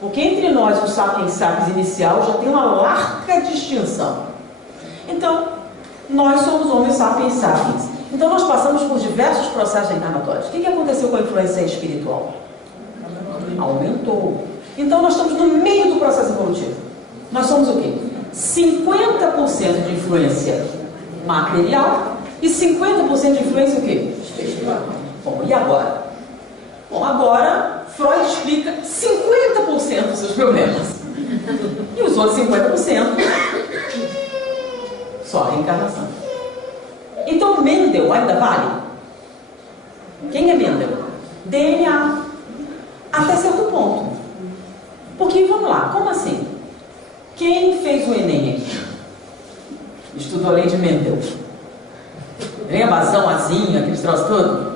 Porque entre nós, o sapiens sapiens inicial, já tem uma larga distinção. Então, nós somos Homo sapiens sapiens. Então, nós passamos por diversos processos reencarnatórios. O que aconteceu com a influência espiritual? Aumentou. Então, nós estamos no meio do processo evolutivo. Nós somos o quê? 50% de influência material e 50% de influência o quê? Espiritual. Bom, e agora? Bom, agora Freud explica 50% dos seus problemas. E os outros 50% só a reencarnação. Então Mendel ainda vale? Quem é Mendel? DNA. Até certo ponto. Porque, vamos lá, como assim? Quem fez o Enem aqui? Estudou a lei de Mendel. Lembra Azinho, aqueles troços todos?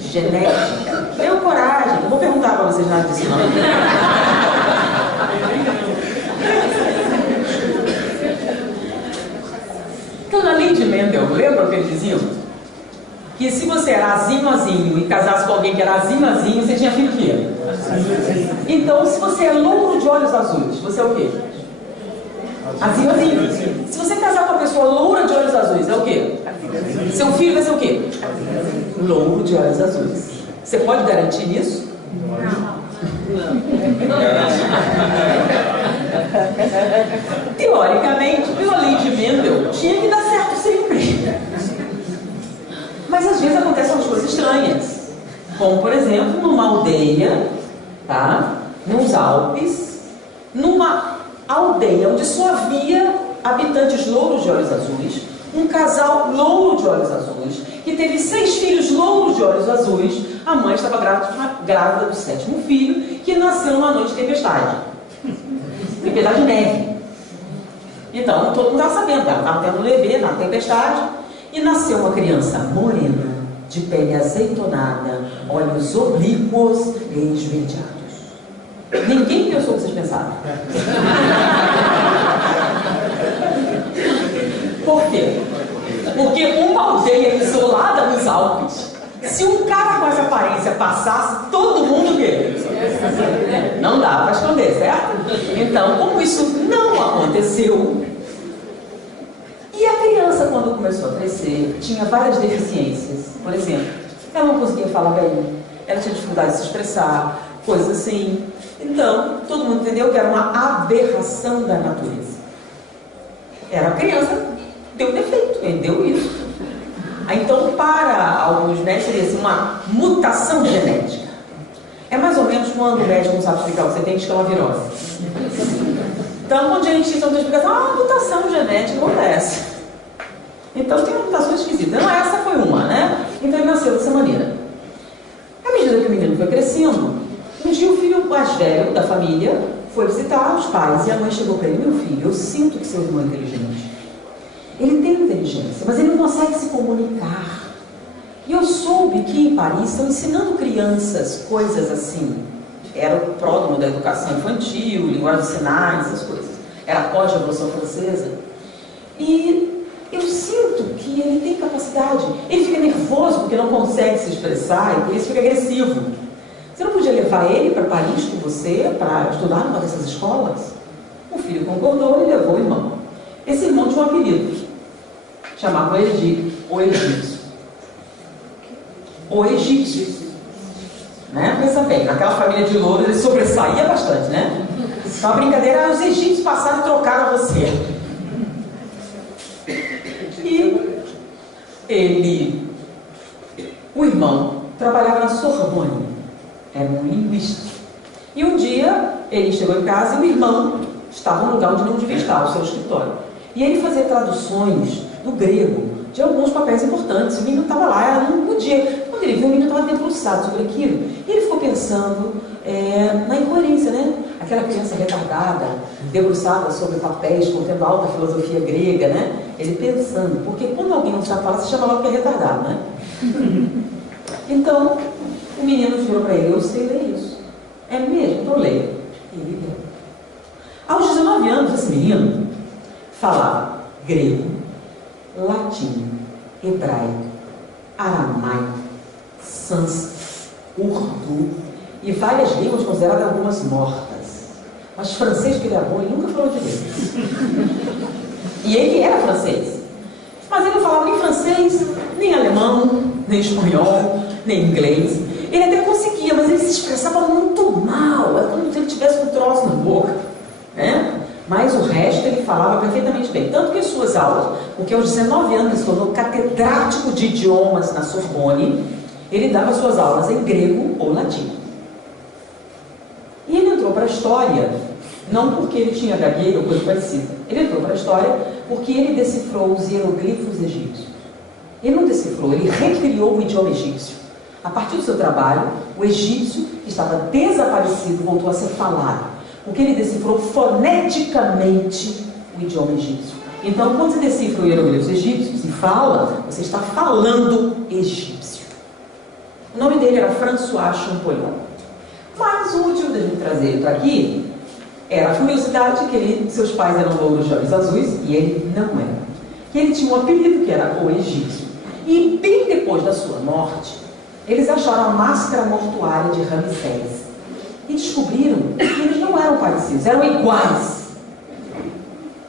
Genética. Tenham coragem. Não vou perguntar para vocês nada disso, não. Então, na lei de Mendel, lembra o que eles diziam? Que se você era azinho e casasse com alguém que era azinho, você tinha filho o quê? Então, se você é louro de olhos azuis, você é o quê? Azinho. Se você casar com uma pessoa loura de olhos azuis, é o quê? Seu filho vai ser o quê? Louro de olhos azuis. Você pode garantir isso? Não. Teoricamente, pela lei de Mendel, tinha que dar certo sempre. Mas às vezes acontecem umas coisas estranhas. Como, por exemplo, numa aldeia, tá? Nos Alpes, numa aldeia onde só havia habitantes louros de olhos azuis, um casal louro de olhos azuis, que teve 6 filhos louros de olhos azuis. A mãe estava grávida do 7º filho, que nasceu numa noite de tempestade. Tempestade de neve. Então, todo mundo estava sabendo, ela estava tendo um bebê na tempestade, e nasceu uma criança morena, de pele azeitonada, olhos oblíquos e esverdeados. Ninguém pensou o que vocês pensaram. Por quê? Porque uma aldeia isolada nos Alpes, se um cara com essa aparência passasse, todo mundo quê? Não dá para esconder, certo? Então, como isso não aconteceu, e a criança, quando começou a crescer, tinha várias deficiências. Por exemplo, ela não conseguia falar bem, ela tinha dificuldade de se expressar, coisas assim. Então, todo mundo entendeu que era uma aberração da natureza. Era a criança, deu defeito, ele deu isso. Então, para alguns médicos, seria assim, uma mutação genética. É mais ou menos quando o médico não sabe explicar o que você tem, diz que é uma virose. Então, quando a gente não tem explicação, mutação genética acontece. Então, tem uma mutação esquisita. Não, essa foi uma, né? Então, ele nasceu dessa maneira. À medida que o menino foi crescendo, um dia o filho mais velho da família foi visitar os pais e a mãe chegou para ele: meu filho, eu sinto que seu irmão é inteligente. Ele tem inteligência, mas ele não consegue se comunicar. E eu soube que em Paris estão ensinando crianças coisas assim. Era o pródromo da educação infantil, linguagem de sinais, essas coisas. Era após a Revolução Francesa. E eu sinto que ele tem capacidade. Ele fica nervoso porque não consegue se expressar e por isso fica agressivo. Você não podia levar ele para Paris com você para estudar numa dessas escolas? O filho concordou e levou o irmão. Esse irmão tinha um apelido. Chamavam ele de o egípcio. O egípcio. Né? Pensa bem, naquela família de louros ele sobressaía bastante, né? Então a brincadeira era: os egípcios passaram e trocaram você. E o irmão trabalhava na Sorbonne, era um linguista. E um dia ele chegou em casa e o irmão estava no lugar onde não devia estar, o seu escritório. E ele fazia traduções do grego de alguns papéis importantes. O menino estava lá, ela não podia. Quando ele viu, o menino estava debruçado sobre aquilo. E ele ficou pensando na incoerência, né? Aquela criança retardada, debruçada sobre papéis, contendo alta filosofia grega, né? Ele pensando, porque quando alguém não sabe falar, se chama logo que é retardado, né? Então, o menino virou para ele: eu sei ler isso. É mesmo? Então leia. E ele leu. Aos 19 anos, esse menino falava grego, latim, hebraico, aramaico, sânscrito, urdu e várias línguas consideradas algumas mortas. Mas francês, que ele é bom, ele nunca falou de Deus. E ele era francês. Mas ele não falava nem francês, nem alemão, nem espanhol, nem inglês. Ele até conseguia, mas ele se expressava muito mal. É como se ele tivesse um troço na boca, né? Mas o resto ele falava perfeitamente bem. Tanto que as suas aulas, porque aos 19 anos ele se tornou catedrático de idiomas na Sorbonne, ele dava suas aulas em grego ou latim. E ele entrou para a história, não porque ele tinha gagueira ou coisa parecida. Ele entrou para a história porque ele decifrou os hieroglifos egípcios. Ele não decifrou, ele recriou o idioma egípcio. A partir do seu trabalho, o egípcio, que estava desaparecido, voltou a ser falado. Porque ele decifrou foneticamente o idioma egípcio. Então, quando você decifra o hieroglifos egípcios e fala, você está falando egípcio. O nome dele era François Champollion. Mas o motivo da gente trazer ele para aqui era a curiosidade que seus pais eram louros de olhos azuis e ele não era. Que ele tinha um apelido que era o egípcio. E bem depois da sua morte, eles acharam a máscara mortuária de Ramsés. E descobriram que eles não eram parecidos, eram iguais.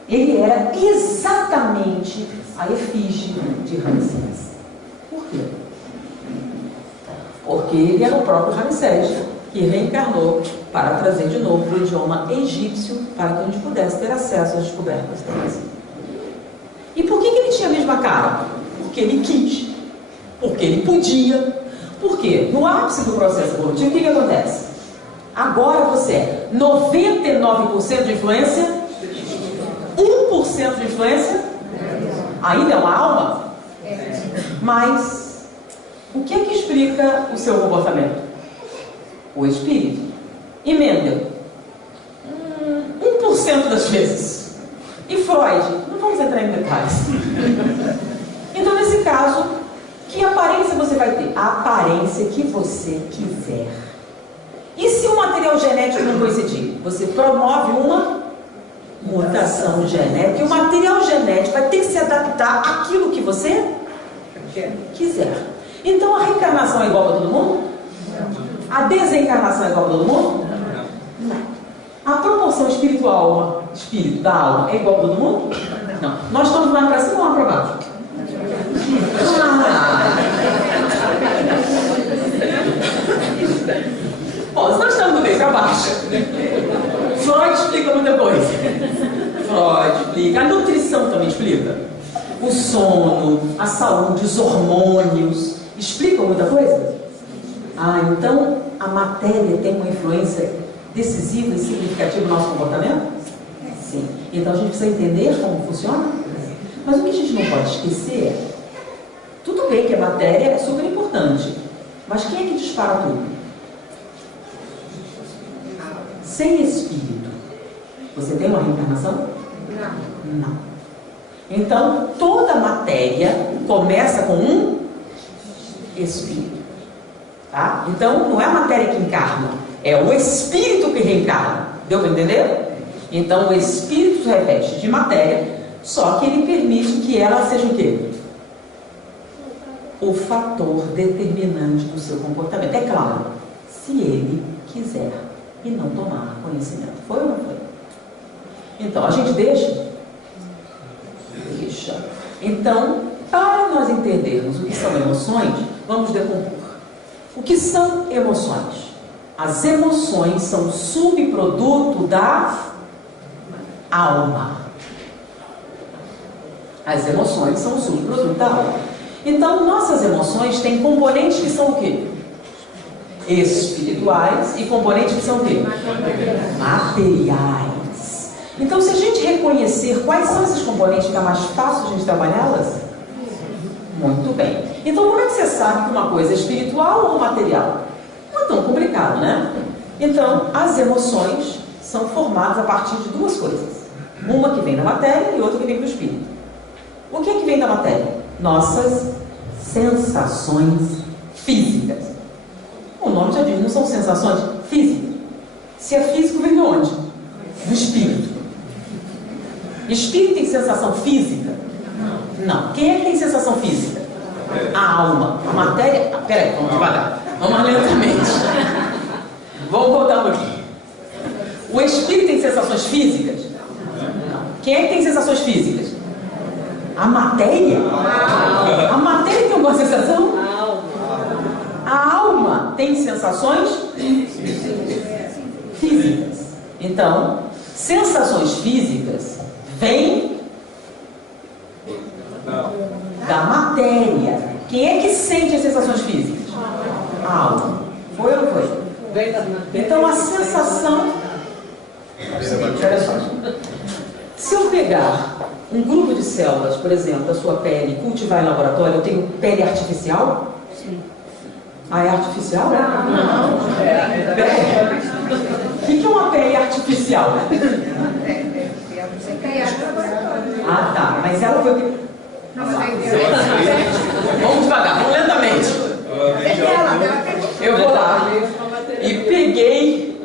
Ele era exatamente a efígie de Ramsés. Por quê? Porque ele era o próprio Ramsés que reencarnou para trazer de novo o idioma egípcio para que a gente pudesse ter acesso às descobertas deles. E por que ele tinha a mesma cara? Porque ele quis, porque ele podia. Porque no ápice do processo evolutivo, o que acontece? Agora você é 99% de influência, 1% de influência, ainda é uma alma, mas o que é que explica o seu comportamento? O espírito. E Mendel? 1% das vezes. E Freud? Não vamos entrar em detalhes. Então, nesse caso, que aparência você vai ter? A aparência que você quiser. E se o material genético não coincidir? Você promove uma mutação genética. E o material genético vai ter que se adaptar àquilo que você quiser. Então, a reencarnação é igual para todo mundo? A desencarnação é igual para todo mundo? Não. A proporção espiritual, espírito da alma, é igual para todo mundo? Não. Nós estamos mais para cima ou mais para baixo? Bom, se nós estamos do meio para baixo, Freud explica muita coisa. Freud explica, a nutrição também explica. O sono, a saúde, os hormônios, explicam muita coisa? Então a matéria tem uma influência decisiva e significativa no nosso comportamento? Sim. Então a gente precisa entender como funciona? Mas o que a gente não pode esquecer é, tudo bem que a matéria é super importante, mas quem é que dispara tudo? Sem espírito, você tem uma reencarnação? Não. Então, toda matéria começa com um espírito. Tá? Então, não é a matéria que encarna, é o espírito que reencarna. Deu para entender? Então, o espírito se reveste de matéria, só que ele permite que ela seja o quê? O fator determinante do seu comportamento. É claro, se ele quiser e não tomar conhecimento. Foi ou não foi? Então, a gente deixa? Deixa. Então, para nós entendermos o que são emoções, vamos decompor. O que são emoções? As emoções são subproduto da alma. As emoções são subproduto da alma. Então, nossas emoções têm componentes que são o quê? Espirituais e componentes que são o quê? Materiais. Então, se a gente reconhecer quais são esses componentes, fica mais fácil a gente trabalhá-las? Muito bem. Então, como é que você sabe que uma coisa é espiritual ou material? Não é tão complicado, né? Então, as emoções são formadas a partir de duas coisas. Uma que vem da matéria e outra que vem do espírito. O que é que vem da matéria? Nossas sensações físicas. O nome já diz, não são sensações físicas. Se é físico, vem de onde? Do espírito. Espírito tem sensação física? Não. Quem é que tem sensação física? A alma. A matéria... Peraí, vamos devagar. Vamos mais lentamente. Vamos voltar um pouquinho. O espírito tem sensações físicas? Não. Quem é que tem sensações físicas? A matéria? A matéria tem alguma sensação? A alma tem sensações físicas. Então, sensações físicas vêm da matéria. Quem é que sente as sensações físicas? A alma. Foi ou não foi? Então, a sensação... Olha só. Se eu pegar um grupo de células, por exemplo, da sua pele e cultivar em laboratório, eu tenho pele artificial? Sim. Ah, é artificial? Não. O que é uma pele artificial? Ah, tá. Mas ela foi... Vamos devagar, vamos lentamente. Eu vou lá e peguei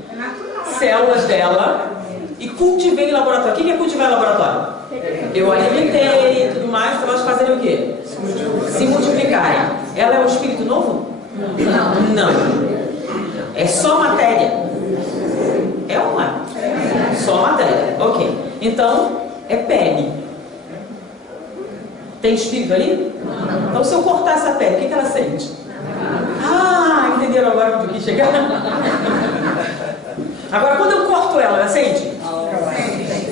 células dela e cultivei em laboratório. O que é cultivar em laboratório? Eu alimentei e tudo mais para elas fazerem o quê? Se multiplicarem. Ela é um espírito novo? Não. É só matéria. É uma? Só matéria. Ok. Então, é pele. Tem espírito ali? Então, se eu cortar essa pele, o que ela sente? Ah, entenderam agora onde eu quis chegar? Agora, quando eu corto ela sente?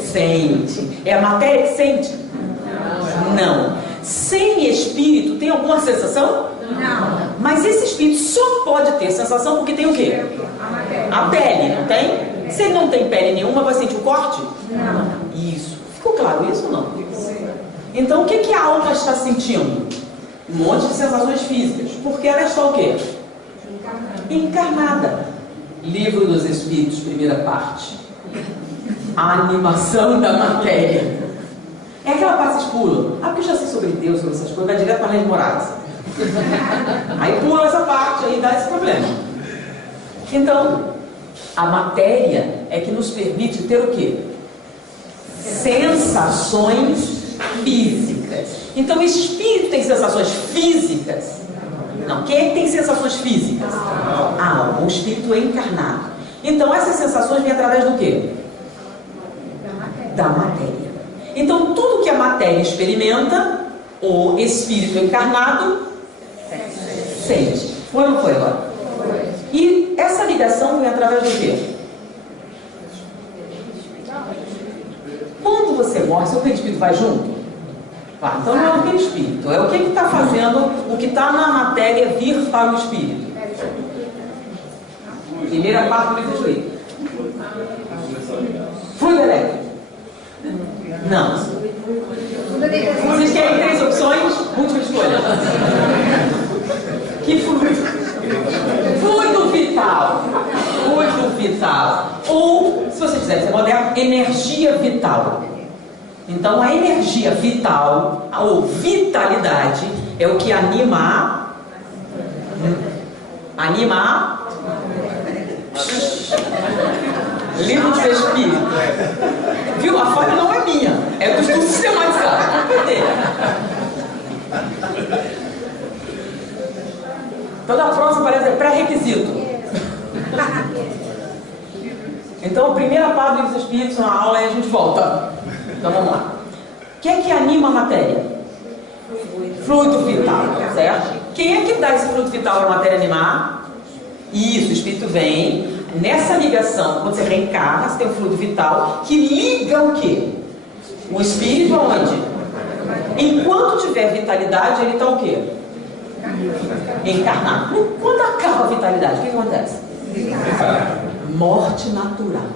Sente. É a matéria que sente? Não. Sem espírito, tem alguma sensação? Não. Mas esse espírito só pode ter sensação porque tem o quê? A pele, não tem? Se ele não tem pele nenhuma, vai sentir o corte? Não. Isso. Ficou claro isso ou não? Então, o que a alma está sentindo? Um monte de sensações físicas. Porque ela está o quê? Encarnada. Livro dos Espíritos, primeira parte. A animação da matéria. É aquela parte que pula. Ah, porque eu já sei sobre Deus, sobre essas coisas, vai direto para a lei de Moraes. Aí pula essa parte, aí dá esse problema. Então, a matéria é que nos permite ter o quê? Sensações físicas. Então, o espírito tem sensações físicas? Não. Quem é que tem sensações físicas? A alma. O espírito é encarnado. Então, essas sensações vêm através do quê? Da matéria. Então, tudo que a matéria experimenta, o espírito encarnado sente. Foi ou não foi agora? Foi. E essa ligação vem através do quê? Quando você morre, seu perispírito vai junto? Vai. Então não é o perispírito, é o que está fazendo o que está na matéria vir para o espírito. Primeira parte do espírito. Fluido elétrico. Não. Vocês querem 3 opções? Múltipla escolha. Que fluido? Fluido vital. Fluido vital. Ou, se você quiser ser moderno, energia vital. Então, a energia vital, ou vitalidade, é o que anima livro dos espíritos. Viu? A falha não é minha, é do estudo sistematizado. Toda a próxima parece pré-requisito. Então, a primeira parte do livro dos espíritos na aula e a gente volta. Então vamos lá. O que é que anima a matéria? Fluido vital, certo? Quem é que dá esse fluido vital para a matéria animar? Isso, o espírito vem. Nessa ligação, quando você reencarna, você tem um fluido vital que liga o quê? O espírito aonde? Enquanto tiver vitalidade, ele está o quê? Encarnado. Quando acaba a vitalidade, o que acontece? Morte natural.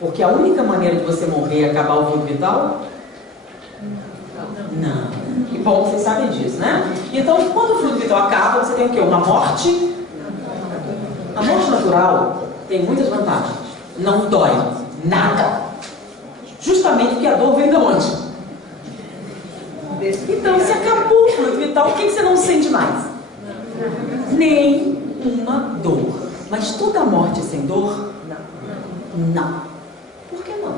Porque a única maneira de você morrer é acabar o fluido vital? Não. Que bom que vocês sabem disso, né? Então, quando o fluido vital acaba, você tem o quê? Uma morte. A morte natural tem muitas vantagens. Não dói nada. Justamente porque a dor vem de onde? Então, se acabou o fluido vital, o que você não sente mais? Nem uma dor. Mas toda morte sem dor? Não. Por que não?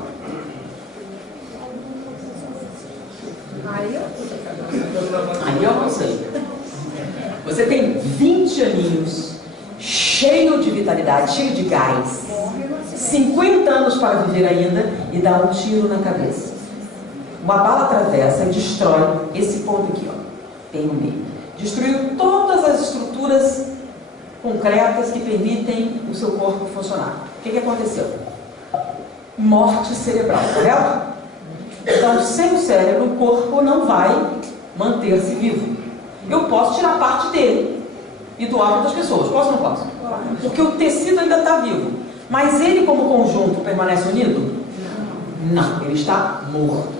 Aí eu não sei. Você tem 20 aninhos, cheio de vitalidade, cheio de gás, 50 anos para viver ainda e dá um tiro na cabeça. Uma bala atravessa e destrói esse ponto aqui, ó, tem no meio. Destruiu todas as estruturas concretas que permitem o seu corpo funcionar. O que aconteceu? Morte cerebral, correto? Então, sem o cérebro, o corpo não vai manter-se vivo. Eu posso tirar parte dele e doar para outras pessoas. Posso ou não posso? Porque o tecido ainda está vivo. Mas ele, como conjunto, permanece unido? Não, ele está morto.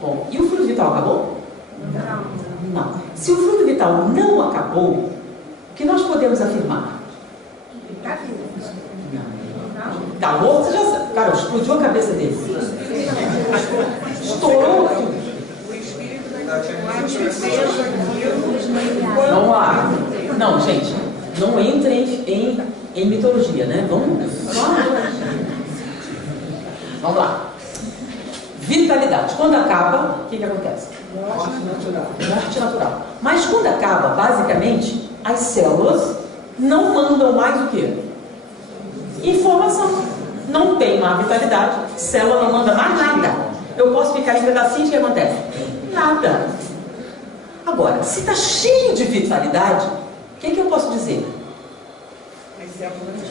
Bom, e o fluido vital acabou? Não. Se o fluido vital não acabou, o que nós podemos afirmar? Está vivo. Está morto, você já sabe. Cara, explodiu a cabeça dele. Estourou tudo. Vamos lá. Não, gente, não entrem em mitologia, né? Vamos lá. Vitalidade. Quando acaba, o que acontece? Morte natural. Mas quando acaba, basicamente, as células não mandam mais o quê? Informação. Não tem mais vitalidade, célula não manda mais nada. Eu posso ficar em pedacinhos, o que acontece? Nada. Agora, se está cheio de vitalidade, o que eu posso dizer?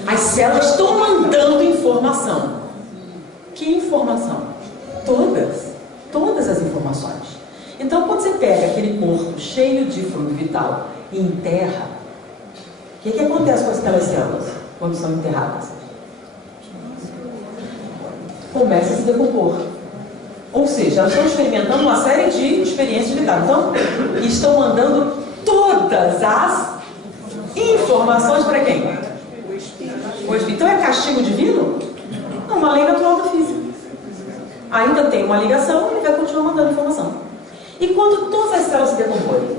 As células estão mandando informação. Que informação? Todas as informações. Então, quando você pega aquele corpo cheio de fluido vital e enterra, o que acontece com aquelas células quando são enterradas? Começa a se decompor. Ou seja, elas estão experimentando uma série de experiências vitais. Então, estão mandando todas as informações para quem? O Espírito. Então, é castigo divino? Não, uma lei natural da física. Ainda tem uma ligação e ele vai continuar mandando informação. E quando todas as células se decomporem,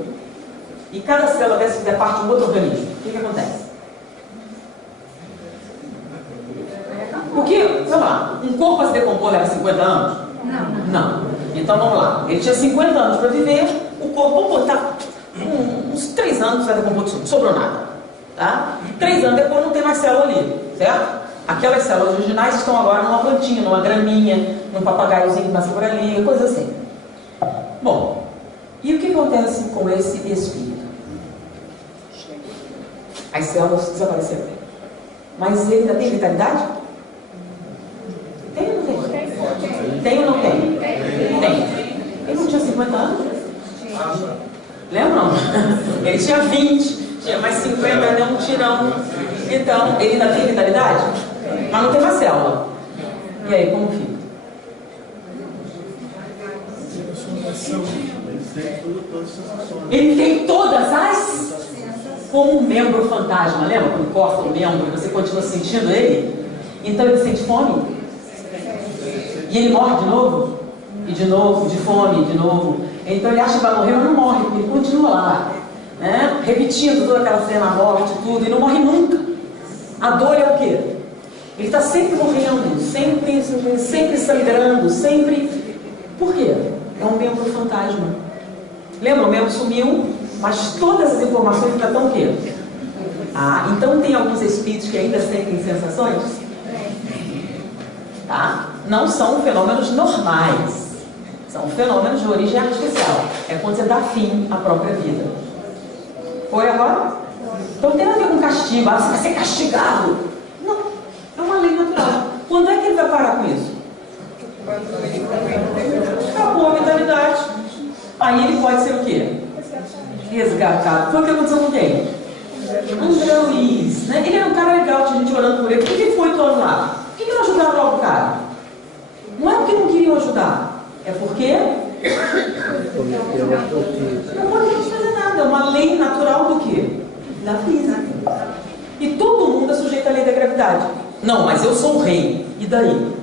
e cada célula dessa fizer parte de um outro organismo, o que acontece? Porque, sei lá, um corpo a se decompor leva 50 anos? Não. Então vamos lá. Ele tinha 50 anos para viver, o corpo, vamos botar uns 3 anos vai decompor tudo, não sobrou nada. Tá? 3 anos depois não tem mais célula ali, certo? Aquelas células originais estão agora numa plantinha, numa graminha, num papagaiozinho que nasce por ali, coisa assim. Bom, e o que acontece com esse espírito? As células desapareceram. Mas ele ainda tem vitalidade? Tem ou não tem? Tem ou não tem? Tem. Ele não tinha 50 anos? Lembram? Ele tinha 20, tinha mais 50, deu um tirão. Então, ele ainda tem vitalidade? Mas não tem uma célula. E aí, como fica? Ele tem todas as... Como um membro fantasma, lembra? Quando corta o membro, você continua sentindo ele? Então ele sente fome? E ele morre de novo? E de novo, de fome, de novo. Então ele acha que vai morrer, mas não morre, porque ele continua lá, né? Repetindo toda aquela cena, a morte, tudo, e não morre nunca. A dor é o quê? Ele está sempre morrendo, sempre sangrando, sempre... Por quê? É um membro fantasma. Lembra? O membro sumiu, mas todas as informações ainda estão o quê? Ah, então tem alguns espíritos que ainda sentem sensações? Tá? Não são fenômenos normais. São fenômenos de origem artificial. É quando você dá fim à própria vida. Foi agora? Então tem a ver com castigo. Ah, você vai ser castigado. Não. É uma lei natural. Quando é que ele vai parar com isso? Acabou a vitalidade. Aí ele pode ser o quê? Resgatado. Foi o que aconteceu com quem? André Luiz, né? Ele era um cara legal, tinha gente orando por ele. Por que foi 8 anos lá? Por que não ajudaram logo o cara? Não é porque não queriam ajudar, é porque não podemos fazer nada. É uma lei natural do quê? Da física. E todo mundo é sujeito à lei da gravidade. Não, mas eu sou o rei. E daí?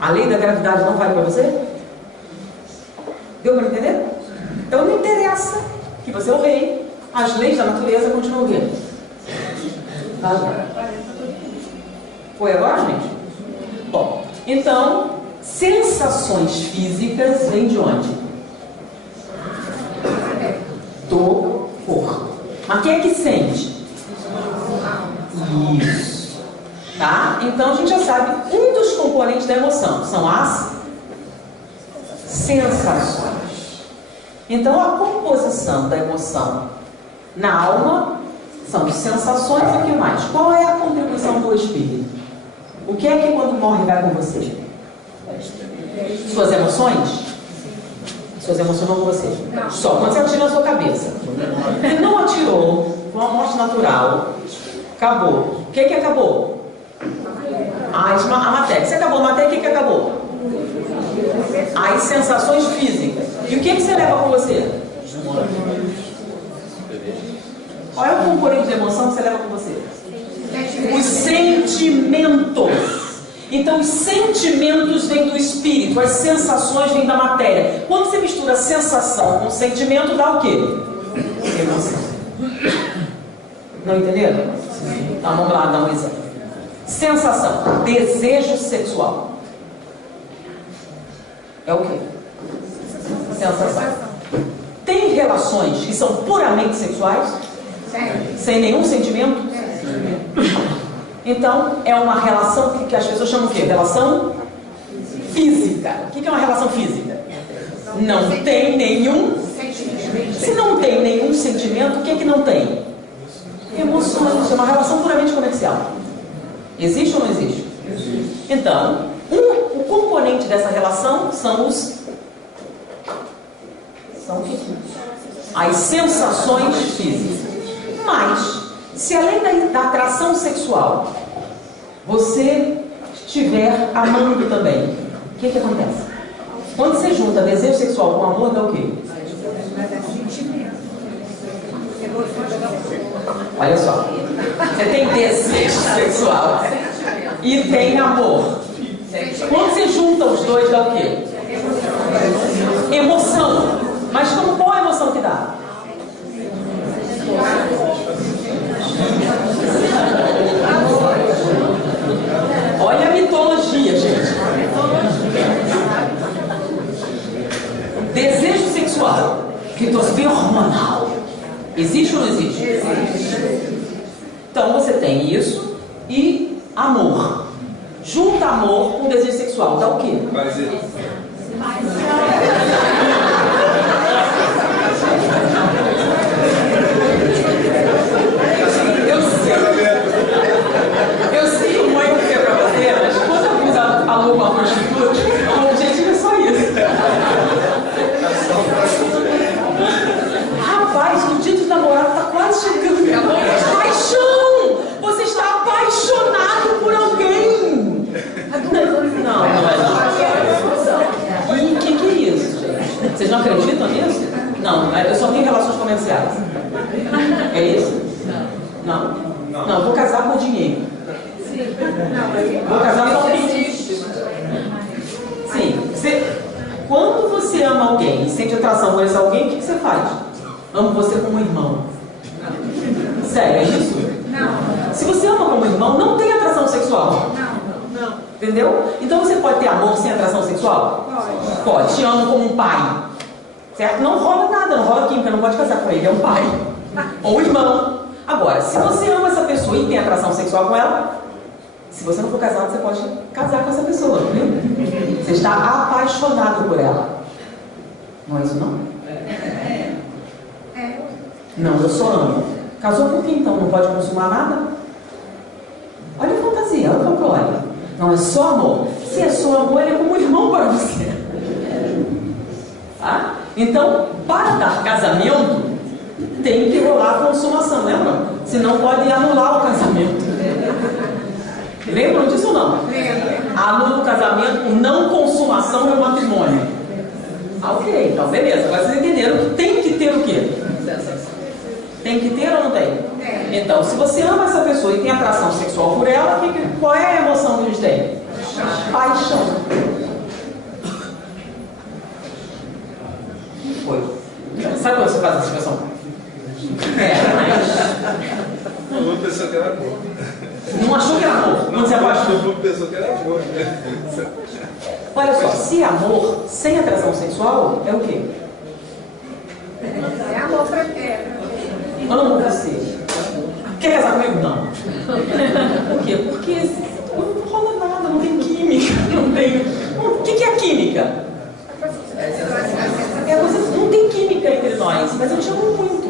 A lei da gravidade não vale para você? Deu para entender? Então não interessa que você é o rei, as leis da natureza continuam vindo. Foi agora, gente? Bom, então, sensações físicas vêm de onde? Do corpo. Mas quem é que sente? Isso. Tá? Então a gente já sabe, um dos componentes da emoção são as sensações. Então a composição da emoção na alma são sensações e o que mais? Qual é a contribuição do espírito? O que é que quando morre vai com você? Suas emoções? Suas emoções vão com você. Só quando você atira na sua cabeça. Se não atirou, uma morte natural, acabou. O que que acabou? A matéria. Se acabou a matéria, o que que acabou? As sensações físicas. E o que que você leva com você? Qual é o componente de emoção que você leva com você? Os sentimentos. Então, os sentimentos vêm do espírito, as sensações vêm da matéria. Quando você mistura sensação com sentimento, dá o quê? Emoção. Não entenderam? Então, vamos lá dar um exemplo. Sensação, desejo sexual. É o quê? Sensação. Tem relações que são puramente sexuais? Sem nenhum sentimento? Então, é uma relação que as pessoas chamam o quê? Relação física. O que é uma relação física? Não tem nenhum sentimento. Se não tem nenhum sentimento, o que é que não tem? Emoções. É uma relação puramente comercial. Existe ou não existe? Então, o componente dessa relação são as sensações físicas. Mas, se além da atração sexual, você estiver amando também, o que acontece? Quando você junta desejo sexual com amor, dá o quê? Olha só, você tem desejo sexual e tem amor. Quando você junta os dois, dá o quê? Emoção. Mas qual a emoção que dá? Olha a mitologia, gente. Desejo sexual, fitosfera hormonal. Existe ou não existe? Existe. Então você tem isso e amor. Junta amor com desejo sexual, dá o quê? Eu sinto muito que é pra você, mas quando eu fiz a lua com a prostituta, o objetivo é só isso. Rapaz, o dia de namorado está quase chegando. Paixão! Você está apaixonado por alguém. Não é. E o que é isso, gente? Vocês não acreditam nisso? Não, eu só tenho relações comerciais. É isso? Não. Não, eu vou casar por dinheiro. Vou casar só por dinheiro. Sim. Quando você ama alguém e sente atração por esse alguém, o que você faz? Amo você como irmão. Sério, é isso? Não. Se você ama como irmão, não tem atração sexual. Não. Entendeu? Então você pode ter amor sem atração sexual? Pode. Te amo como um pai. Certo? Não rola nada, não rola química, não pode casar com ele, é um pai. Ou irmão. Agora, se você ama essa pessoa e tem atração sexual com ela, se você não for casado, você pode casar com essa pessoa, viu? Você está apaixonado por ela. Não é isso, não? Não, eu só amo. Casou por quê, então? Não pode consumar nada? Olha a fantasia, olha o folclore. Não é só amor. Se é só amor, ele é como um irmão para você. Tá? Então, para dar casamento, tem que rolar a consumação, lembra? Senão pode anular o casamento. Lembram disso ou não? Anula o casamento por não consumação do matrimônio. Ok, então beleza. Agora vocês entenderam que tem que ter o quê? Tem que ter ou não tem? Então, se você ama essa pessoa e tem atração sexual por ela, qual é a emoção que eles têm? Paixão. Foi. Sabe quando você faz essa expressão? Uma pessoa que era boa. Não achou que era amor? Quando você apaixonou? Uma pessoa que era boa. Olha só, se amor sem atração sexual é o quê? É amor fraterno. Eu não amo você. Quer casar comigo? Não. Por quê? Porque não rola nada, não tem química. Não tem... O que é química? Não tem química entre nós, mas eu te amo muito.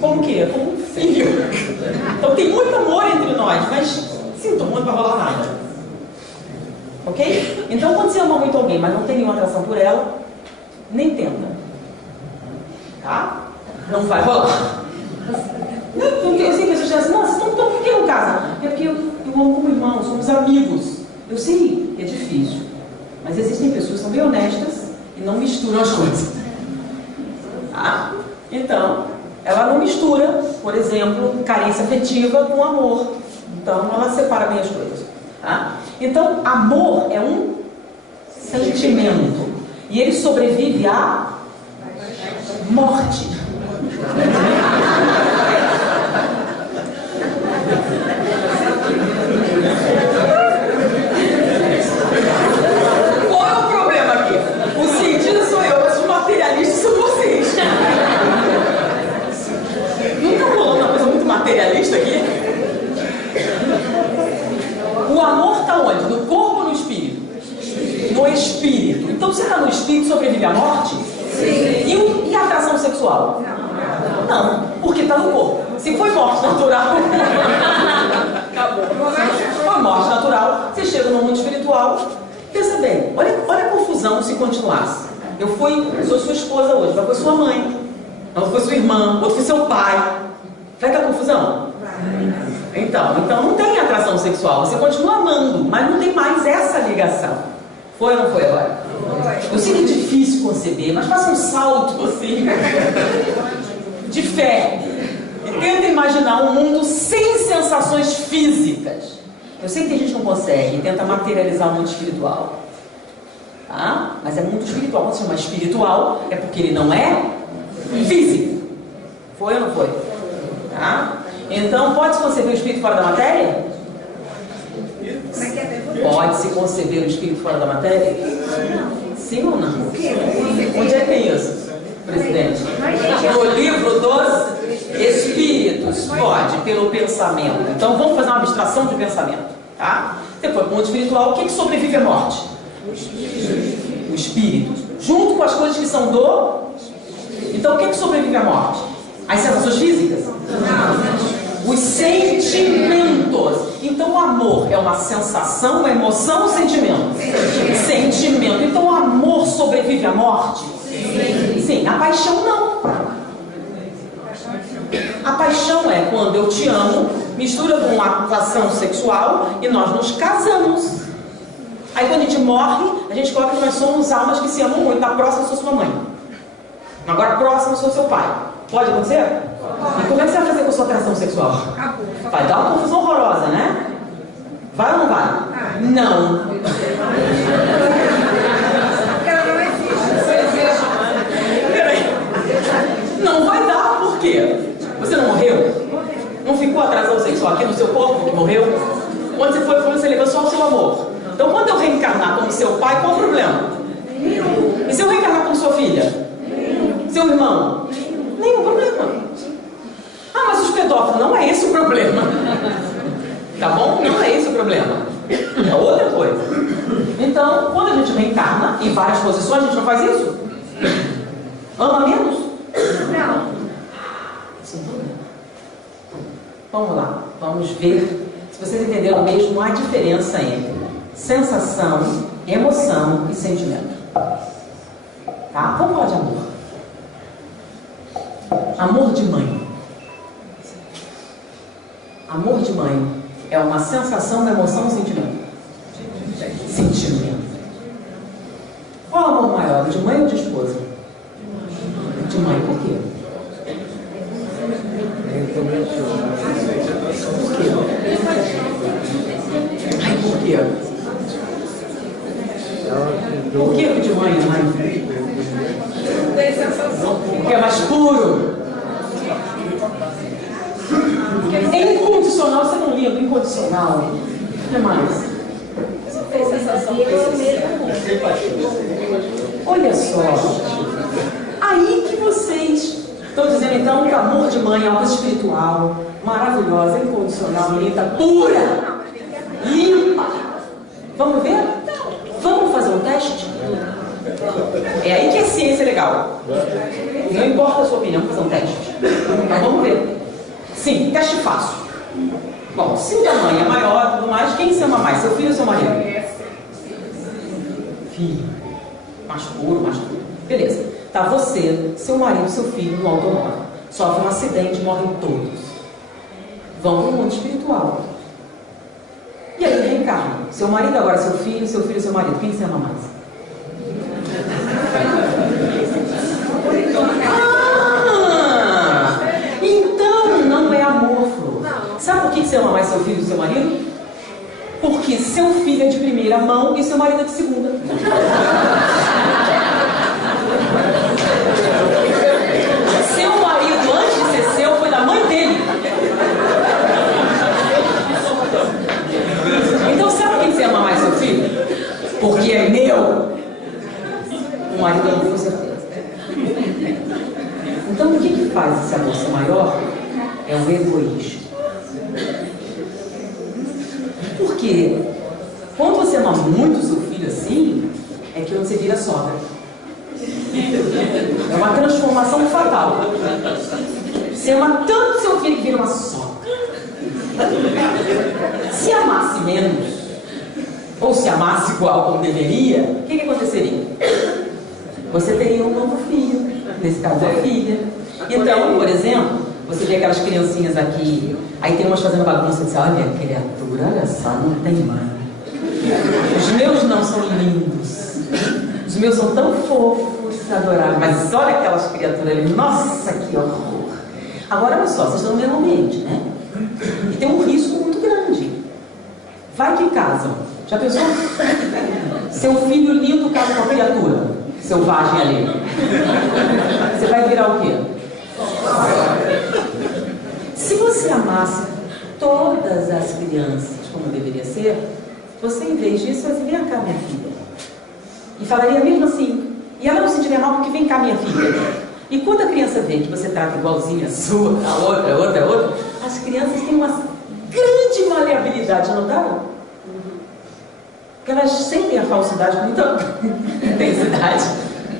Como que? Como um filho. Então tem muito amor entre nós, mas sinto muito, não vai rolar nada. Ok? Então quando você ama muito alguém, mas não tem nenhuma atração por ela, nem tenta. Tá? Não vai rolar. Eu sei que as pessoas dizem assim, nossa, então por que não casa? É porque eu amo como irmão, somos amigos. Eu sei, é difícil. Mas existem pessoas que são bem honestas e não misturam as coisas. Tá? Então, ela não mistura, por exemplo, carência afetiva com amor. Então, ela separa bem as coisas. Tá? Então, amor é um sentimento. E ele sobrevive à morte. Qual é o problema aqui? O cientista sou eu, mas os materialistas são vocês. Nunca rolou uma coisa muito materialista aqui? O amor está onde? No corpo ou no espírito? No espírito. Então, se está no espírito, sobrevive à morte? Sim. E a atração sexual? Não, porque está no corpo. Se foi morte natural, acabou. Foi morte natural, você chega no mundo espiritual. Pensa bem, olha a confusão se continuasse. Sou sua esposa hoje, mas foi sua mãe, não foi sua irmã, outro foi seu pai. Vai dar confusão? Então não tem atração sexual, você continua amando, mas não tem mais essa ligação. Foi ou não foi agora? Eu sei que é difícil conceber, mas faça um salto assim, de fé. E tenta imaginar um mundo sem sensações físicas. Eu sei que a gente não consegue, tenta materializar o mundo espiritual. Tá? Mas é mundo espiritual. Quando se chama espiritual, é porque ele não é físico. Foi ou não foi? Tá? Então, pode-se conceber o espírito fora da matéria? Pode-se conceber o espírito fora da matéria? Sim ou não? Onde é que tem isso, presidente? No livro dos Espíritos. Pode, pelo pensamento. Então, vamos fazer uma abstração de pensamento. Tá? Depois, no mundo espiritual, o que sobrevive à morte? O espírito. Junto com as coisas que são do... Então, o que sobrevive à morte? As sensações físicas? Não. Os sentimentos. Então, o amor é uma sensação, uma emoção ou sentimento? Sentimento. Então, o amor sobrevive à morte? Sim. A paixão não. A paixão é quando eu te amo, mistura com uma atração sexual e nós nos casamos. Aí quando a gente morre, a gente coloca que nós somos almas que se amam muito. Na próxima eu sou sua mãe. Agora próxima eu sou seu pai. Pode acontecer? E como é que você vai fazer com a sua atração sexual? Vai dar uma confusão horrorosa, né? Vai ou não vai? Não. Não vai dar, por quê? Você não morreu? Não ficou atração sexual aqui no seu corpo que morreu? Quando você foi, você levou só o seu amor. Então, quando eu reencarnar como seu pai, qual o problema? E se eu reencarnar como sua filha? Seu irmão? Nenhum problema. Ah, mas os pedófilos, não é esse o problema. Tá bom? Não é esse o problema. É outra coisa. Então, quando a gente reencarna em várias posições, a gente não faz isso? Ama menos? Não. Vamos lá, vamos ver se vocês entenderam mesmo a diferença entre sensação, emoção e sentimento. Tá? Vamos falar de amor. Amor de mãe. Amor de mãe é uma sensação, uma emoção ou sentimento? Sentimento. Qual é o amor maior, de mãe ou de esposa? De mãe, por quê? Por quê? Ai, por quê? Por que de mãe, mãe? Porque é mais puro. É incondicional, você não lindo, incondicional. O que mais? Olha só. Aí que vocês Estou dizendo então que o amor de mãe é uma coisa espiritual, maravilhosa, incondicional, bonita, pura, limpa. Vamos ver? Vamos fazer um teste? É aí que a ciência é legal. Não importa a sua opinião, vamos fazer um teste. Então vamos ver. Sim, teste fácil. Bom, se o da mãe é maior e tudo mais, quem se ama mais? Seu filho ou seu marido? Filho. Mais puro, mais puro. Beleza. Tá você, seu marido, seu filho no automóvel. Sofre um acidente, morrem todos. Vão para o mundo espiritual. E aí reencarnam. Seu marido agora, seu filho, seu marido. Quem se ama mais? Ah! Então não é amor, Flor. Sabe por que você ama mais seu filho e seu marido? Porque seu filho é de primeira mão e seu marido é de segunda. Seu marido, antes de ser seu, foi da mãe dele. Então sabe por que você ama mais seu filho? Porque é meu. O marido não, com certeza. Então o que faz esse amor ser maior? É o egoísmo. Porque quando você ama muito seu filho assim, é que você vira sogra. É uma transformação fatal. Você ama tanto seu filho que vira uma sogra. Se amasse menos, ou se amasse igual como deveria, o que aconteceria? Você teria um novo filho, nesse caso a filha. Então, por exemplo, você vê aquelas criancinhas aqui, aí tem umas fazendo bagunça e diz, olha, criatura, olha só, não tem mãe. Os meus não são lindos. Os meus são tão fofos, adoráveis. Mas olha aquelas criaturas ali, nossa, que horror. Agora, olha só, vocês estão no mesmo ambiente, né? E tem um risco muito grande. Vai que casam. Já pensou? Seu filho lindo casa com a criatura selvagem ali. Você vai virar o quê? Se você amasse todas as crianças como deveria ser, você, em vez disso, vai dizer, vem cá, minha filha. E falaria mesmo assim. E ela não sentiria mal porque vem cá, minha filha. E quando a criança vê que você trata igualzinha a sua, a outra, as crianças têm uma grande maleabilidade, não notaram? Porque elas sentem a falsidade com muita intensidade,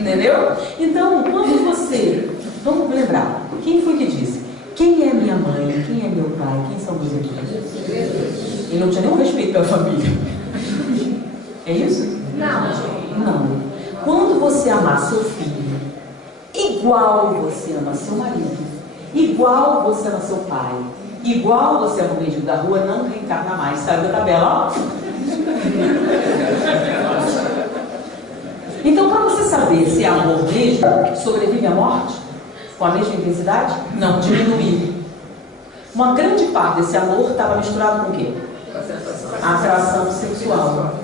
entendeu? Então, quando você... Vamos lembrar, quem foi que disse? Quem é minha mãe? Quem é meu pai? Quem são meus irmãos? Ele não tinha nenhum respeito pela família. É isso? Não. Quando você amar seu filho, igual você ama seu marido, igual você ama seu pai, igual você ama o mendigo da rua, não reencarna mais. Sabe da tabela? Ó. Então, para você saber se é amor mesmo, sobrevive à morte, com a mesma intensidade, não diminuir. Uma grande parte desse amor estava misturado com o quê? A atração sexual.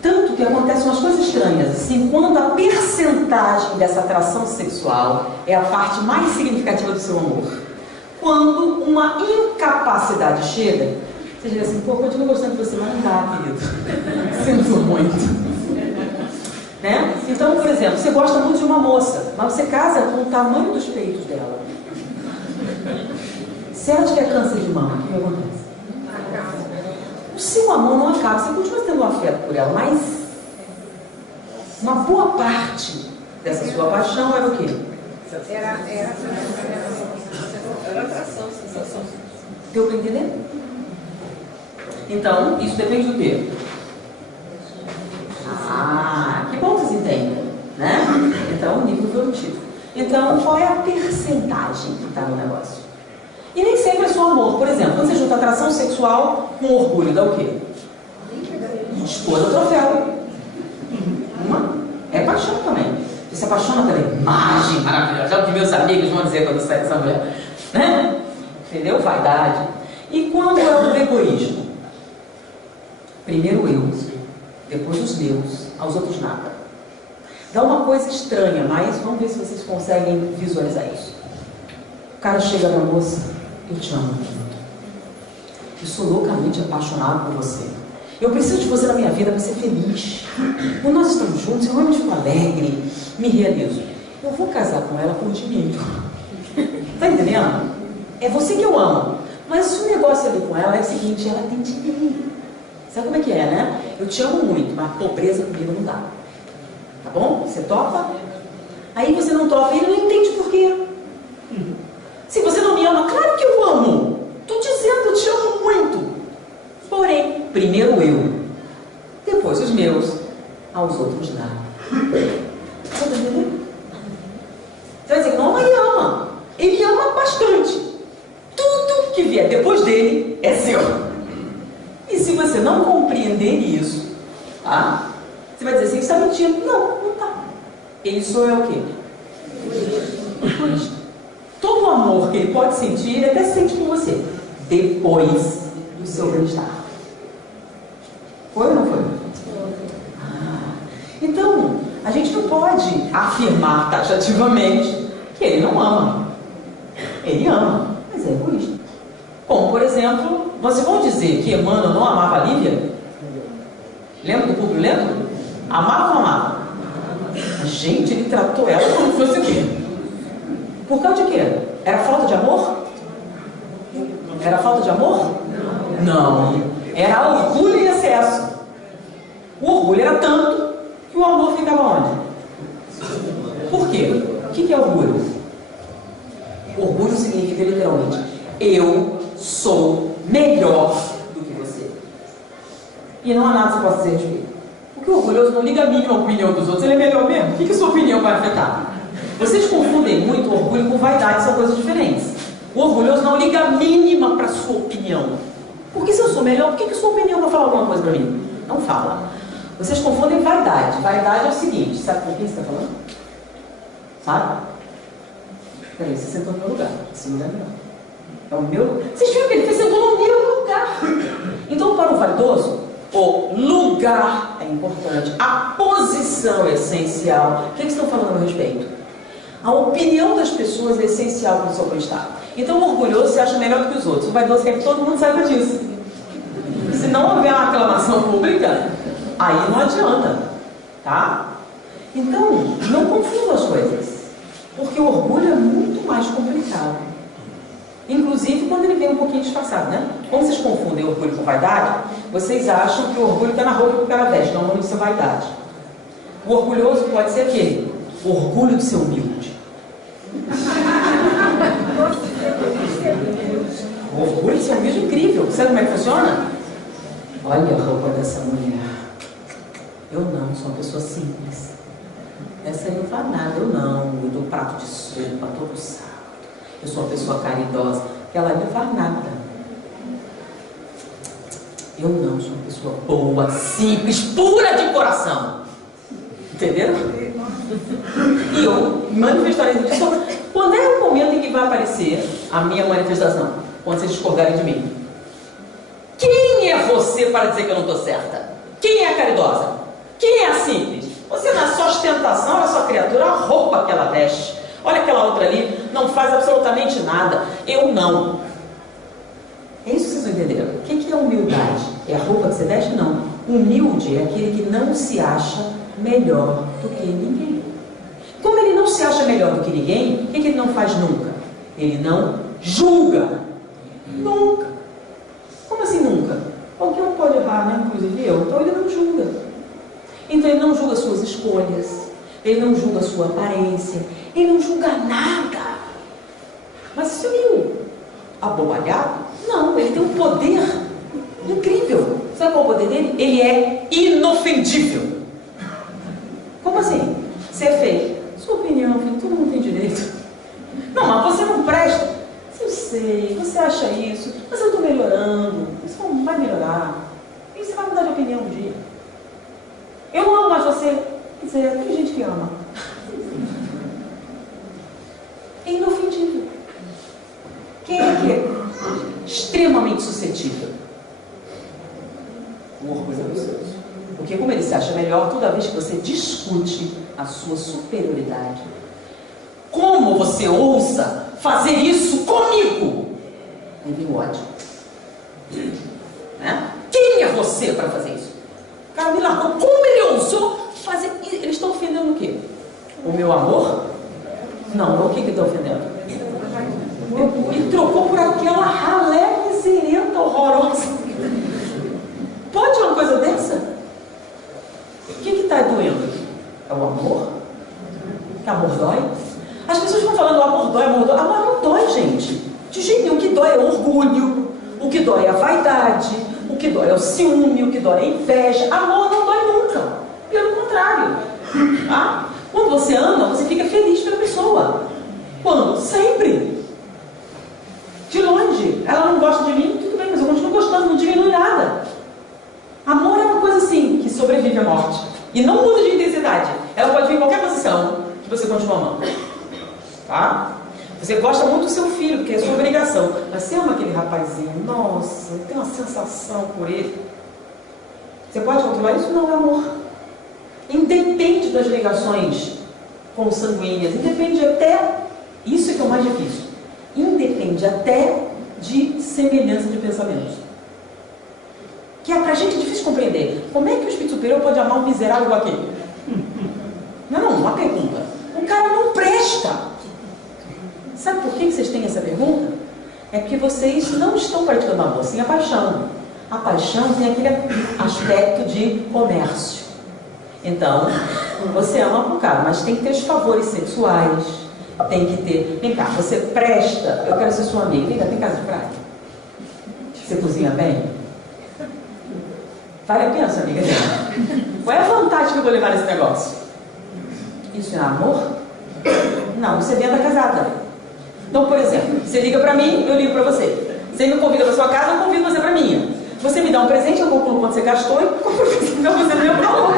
Tanto que acontecem umas coisas estranhas, assim, quando a percentagem dessa atração sexual é a parte mais significativa do seu amor. Quando uma incapacidade chega, você diz assim, pô, continuo gostando de você, mas não dá, querido. Sinto muito. Né? Então, por exemplo, você gosta muito de uma moça, mas você casa com o tamanho dos peitos dela. Se ela tiver câncer de mama, o que acontece? O seu amor não acaba, você continua tendo um afeto por ela, mas uma boa parte dessa sua paixão era o quê? Era atração, sensação. Deu para entender? Então, isso depende do quê? Que bom que vocês entendem, né? Então, o nível evolutivo. Então, qual é a percentagem que está no negócio? E nem sempre é só amor. Por exemplo, quando você junta atração sexual com orgulho, dá o quê? Esposa troféu. É paixão também. Você se apaixona pela imagem maravilhosa. É o que meus amigos vão dizer quando sai dessa mulher. Né? Entendeu? Vaidade. E quando é o egoísmo? Primeiro eu, depois os meus, aos outros nada. Dá uma coisa estranha, mas vamos ver se vocês conseguem visualizar isso. O cara chega pra moça, eu te amo muito. Eu sou loucamente apaixonado por você. Eu preciso de você na minha vida para ser feliz. Quando nós estamos juntos, eu realmente fico alegre, me realizo. eu vou casar com ela por dinheiro. Tá entendendo? É você que eu amo. Mas o negócio ali com ela é o seguinte, ela tem dinheiro. Sabe como é que é, né? Eu te amo muito, mas pobreza comigo não dá. Tá bom? Você topa? Aí você não topa e ele não entende por quê. Se você não me ama, claro que eu amo. Tô dizendo, eu te amo muito. Porém, primeiro eu, depois os meus, aos outros nada. Tá entendendo? Você vai dizer que não, mas ele ama. Ele ama bastante. Tudo que vier depois dele é seu. E se você não compreender isso, tá? Você vai dizer assim, você está mentindo. Não, não está. Ele só é o quê? Egoísta. Todo o amor que ele pode sentir, ele até sente com você. Depois do seu bem-estar. Foi ou não foi? Então, a gente não pode afirmar taxativamente que ele não ama. Ele ama, mas é egoísta. Como, por exemplo, vocês vão dizer que Emmanuel não amava a Lívia? Lembra do Públio Lento? Amava ou não amava? Gente, ele tratou ela como se fosse o quê? Por causa de quê? Era falta de amor? Era falta de amor? Não. Era orgulho em excesso. O orgulho era tanto que o amor ficava onde? Por quê? O que é orgulho? Orgulho significa literalmente, eu sou melhor do que você. E não há nada que você possa dizer a respeito. Porque o orgulhoso não liga a mínima opinião dos outros, ele é melhor mesmo. O que a sua opinião vai afetar? Vocês confundem muito orgulho com vaidade, são coisas diferentes. O orgulhoso não liga a mínima para a sua opinião. Porque se eu sou melhor, por que a sua opinião vai falar alguma coisa para mim? Não fala. Vocês confundem vaidade. Vaidade é o seguinte, sabe com quem você está falando? Sabe? Peraí, você sentou no meu lugar. Esse lugar não. É o meu. Vocês viram que ele sentou no meu lugar. Então, para o vaidoso, o lugar é importante. A posição é essencial. O que estão falando a meu respeito? A opinião das pessoas é essencial para o seu bem-estar. Então, o orgulhoso se acha melhor do que os outros. O vaidoso quer que todo mundo saiba disso. Se não houver uma aclamação pública, aí não adianta. Tá? Então, não confunda as coisas. Porque o orgulho é muito mais complicado. Inclusive quando ele vem um pouquinho disfarçado, né? Como vocês confundem orgulho com vaidade, vocês acham que o orgulho está na roupa que o cara veste, não isso é vaidade. O orgulhoso pode ser aquele, o orgulho de ser humilde. O orgulho de ser humilde é incrível. Sabe como é que funciona? Olha a roupa dessa mulher. Eu não, sou uma pessoa simples. Essa aí não faz nada, eu não. Eu dou prato de sopa todo sábado. Eu sou uma pessoa caridosa. Aquela ali não faz nada. Eu não, sou uma pessoa boa, simples, pura de coração. Entenderam? E eu manifestarei isso. Quando é o momento em que vai aparecer a minha manifestação? Quando vocês discordarem de mim. Quem é você para dizer que eu não estou certa? Quem é a caridosa? Quem é a simples? Você na sua ostentação, olha a sua criatura, a roupa que ela veste. Olha aquela outra ali, não faz absolutamente nada. Eu não. É isso que vocês entenderam. O que é humildade? É a roupa que você veste? Não. Humilde é aquele que não se acha melhor do que ninguém. Como ele não se acha melhor do que ninguém, o que ele não faz nunca? Ele não julga. Nunca. Como assim nunca? Qualquer um pode errar, né? Inclusive eu. Então ele não julga. Então ele não julga suas escolhas. Ele não julga a sua aparência. Ele não julga nada. Mas isso é meio abobalhado? Não, ele tem um poder incrível. Sabe qual é o poder dele? Ele é inofendível. Como assim? Você é feio. Sua opinião, filho, todo mundo tem direito. Não, mas você não presta. Eu sei, você acha isso, mas eu estou melhorando. Isso vai melhorar. E você vai mudar de opinião um dia. Eu não amo mais você. Quer dizer, tem gente que ama. É inofendível. Quem é que é extremamente suscetível? O orgulhoso. Porque como ele se acha melhor, toda vez que você discute a sua superioridade, como você ousa fazer isso comigo? Aí vem o ódio. Né? Quem é você para fazer isso? O cara me largou. Como ele ousou fazer isso? Eles estão ofendendo o quê? O meu amor? Não, o que está ofendendo? E trocou por aquela ralé miserenta horrorosa. Pode uma coisa dessa? O que está doendo? É o amor? Que amor dói? As pessoas estão falando amor dói, amor dói. Amor não dói, gente. De jeito nenhum. O que dói é o orgulho, o que dói é a vaidade, o que dói é o ciúme, o que dói é a inveja. Amor não dói nunca. Pelo contrário. Tá? Quando você ama, você fica feliz pela pessoa. Quando? Sempre. De longe. Ela não gosta de mim, tudo bem, mas eu continuo gostando, não diminui nada. Amor é uma coisa assim, que sobrevive à morte. E não muda de intensidade. Ela pode vir em qualquer posição que você continua amando. Tá? Você gosta muito do seu filho, porque é sua obrigação. Mas você ama aquele rapazinho, nossa, tem uma sensação por ele. Você pode controlar isso? Não, é amor. Independe das ligações consanguíneas, independe até, isso é que é o mais difícil, independe até de semelhança de pensamentos. Que é pra gente difícil compreender. Como é que o espírito superior pode amar um miserável igual aquele? Não, uma pergunta. O cara não presta. Sabe por que vocês têm essa pergunta? É porque vocês não estão praticando amor, sim a paixão. A paixão tem aquele aspecto de comércio. Então, você ama um cara, mas tem que ter os favores sexuais, tem que ter... Vem cá, você presta, eu quero ser sua amiga. Vem cá, tem casa de praia? Você cozinha bem? Vale a pena, sua amiga? Qual é a vantagem que eu vou levar nesse negócio? Isso é amor? Não, você vem da casada. Então, por exemplo, você liga pra mim, eu ligo pra você. Você me convida pra sua casa, eu convido você pra minha. Você me dá um presente, eu concluo quanto você gastou e compro você no meu valor.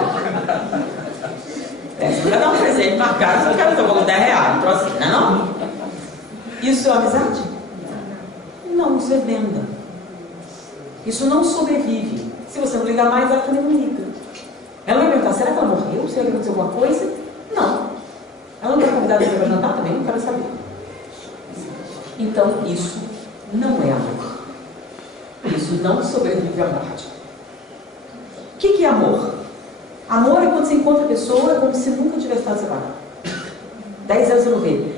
Você vai dar um presente marcado, você quer dar R$10, troço assim, não? Isso é amizade? Não, isso é venda. Isso não sobrevive. Se você não ligar mais, ela também não liga. Ela vai perguntar, será que ela morreu? Será que aconteceu alguma coisa? Não. Ela não vai convidar você para jantar também? Não quero saber. Então, isso não é amor. Isso não sobrevive à morte. O que é amor? Amor é quando você encontra a pessoa, é como se nunca tivesse estado separado. 10 anos você não vê.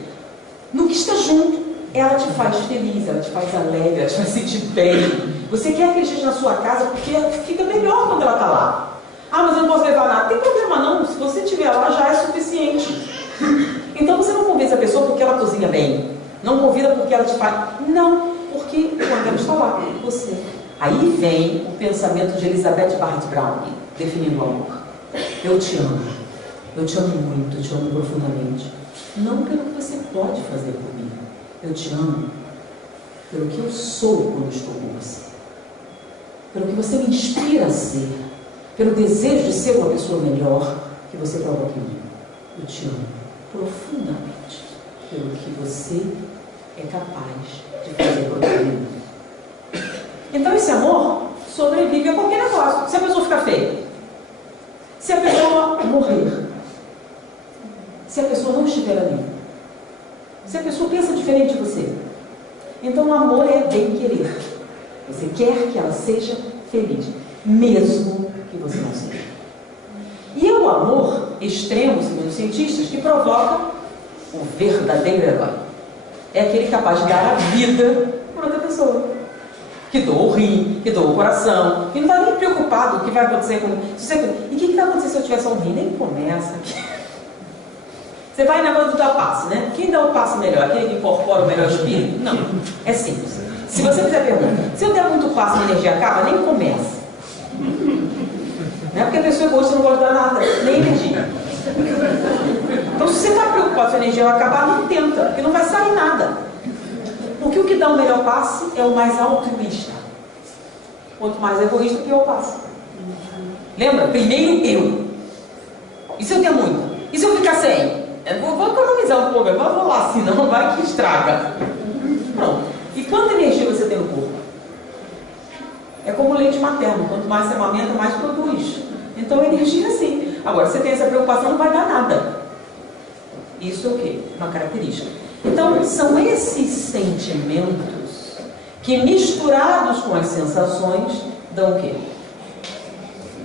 No que está junto, ela te faz feliz, ela te faz alegre, ela te faz sentir bem. Você quer que ele esteja na sua casa porque fica melhor quando ela está lá. Ah, mas eu não posso levar nada. Tem problema não, se você estiver lá já é suficiente. Então você não convida a pessoa porque ela cozinha bem. Não convida porque ela te faz... Não, porque quando ela está lá, você... Aí vem o pensamento de Elizabeth Barrett Browning, definindo o amor. Eu te amo muito, eu te amo profundamente. Não pelo que você pode fazer por mim. Eu te amo pelo que eu sou quando estou com você. Pelo que você me inspira a ser. Pelo desejo de ser uma pessoa melhor que você provoca em mim. Eu te amo profundamente pelo que você é capaz de fazer por mim. Então esse amor sobrevive a qualquer negócio. Se a pessoa ficar feia, se a pessoa morrer, se a pessoa não estiver ali, se a pessoa pensa diferente de você, então o amor é bem-querer. Você quer que ela seja feliz, mesmo que você não seja. E é o amor extremo, segundo os cientistas, que provoca o verdadeiro herói. É aquele capaz de dar a vida por outra pessoa. Que doa o rim, que doa o coração, que não está nem preocupado com o que vai acontecer com... E o que vai acontecer se eu tivesse um rim? Nem começa. Você vai na negócio do dar passe, né? Quem dá o passe melhor? Aquele que incorpora o melhor espírito? Não. É simples. Se você fizer a pergunta, se eu der muito passe e a energia acaba, nem começa. Não é porque a pessoa gosta, não gosta de dar nada, nem energia. Então, se você está preocupado se a energia vai acabar, não tenta, porque não vai sair nada. Porque o que dá o melhor passe é o mais altruísta. Quanto mais egoísta, pior o passe. Lembra? Primeiro eu. E se eu der muito? E se eu ficar sem? Eu vou economizar um pouco, eu vou lá, senão vai que estraga. Pronto. E quanta energia você tem no corpo? É como o leite materno. Quanto mais você amamenta, mais produz. Então, energia sim. Agora, se você tem essa preocupação, não vai dar nada. Isso é o quê? Uma característica. Então, são esses sentimentos que, misturados com as sensações, dão o quê?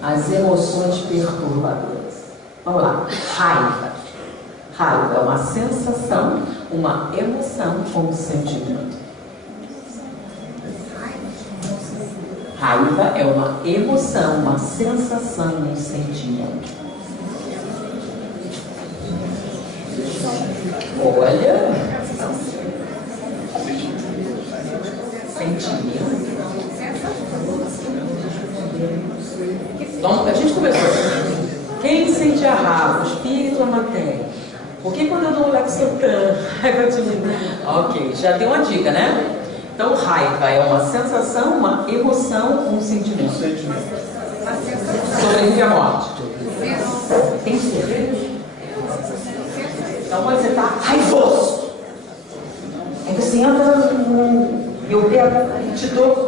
As emoções perturbadoras. Vamos lá. Raiva. Raiva é uma sensação, uma emoção ou um sentimento. Raiva é uma emoção, uma sensação, um sentimento. Olha. Sentimento. Então, a gente começou. Quem sente a raiva? O espírito ou a matéria? Porque quando eu dou um Lexotan, raiva de mim. Ok, já deu uma dica, né? Então, raiva é uma sensação, uma emoção, um sentimento. Sobrevive à morte. Tem certeza? Então, quando você está raivoso, aí você entra no meu pé, te dou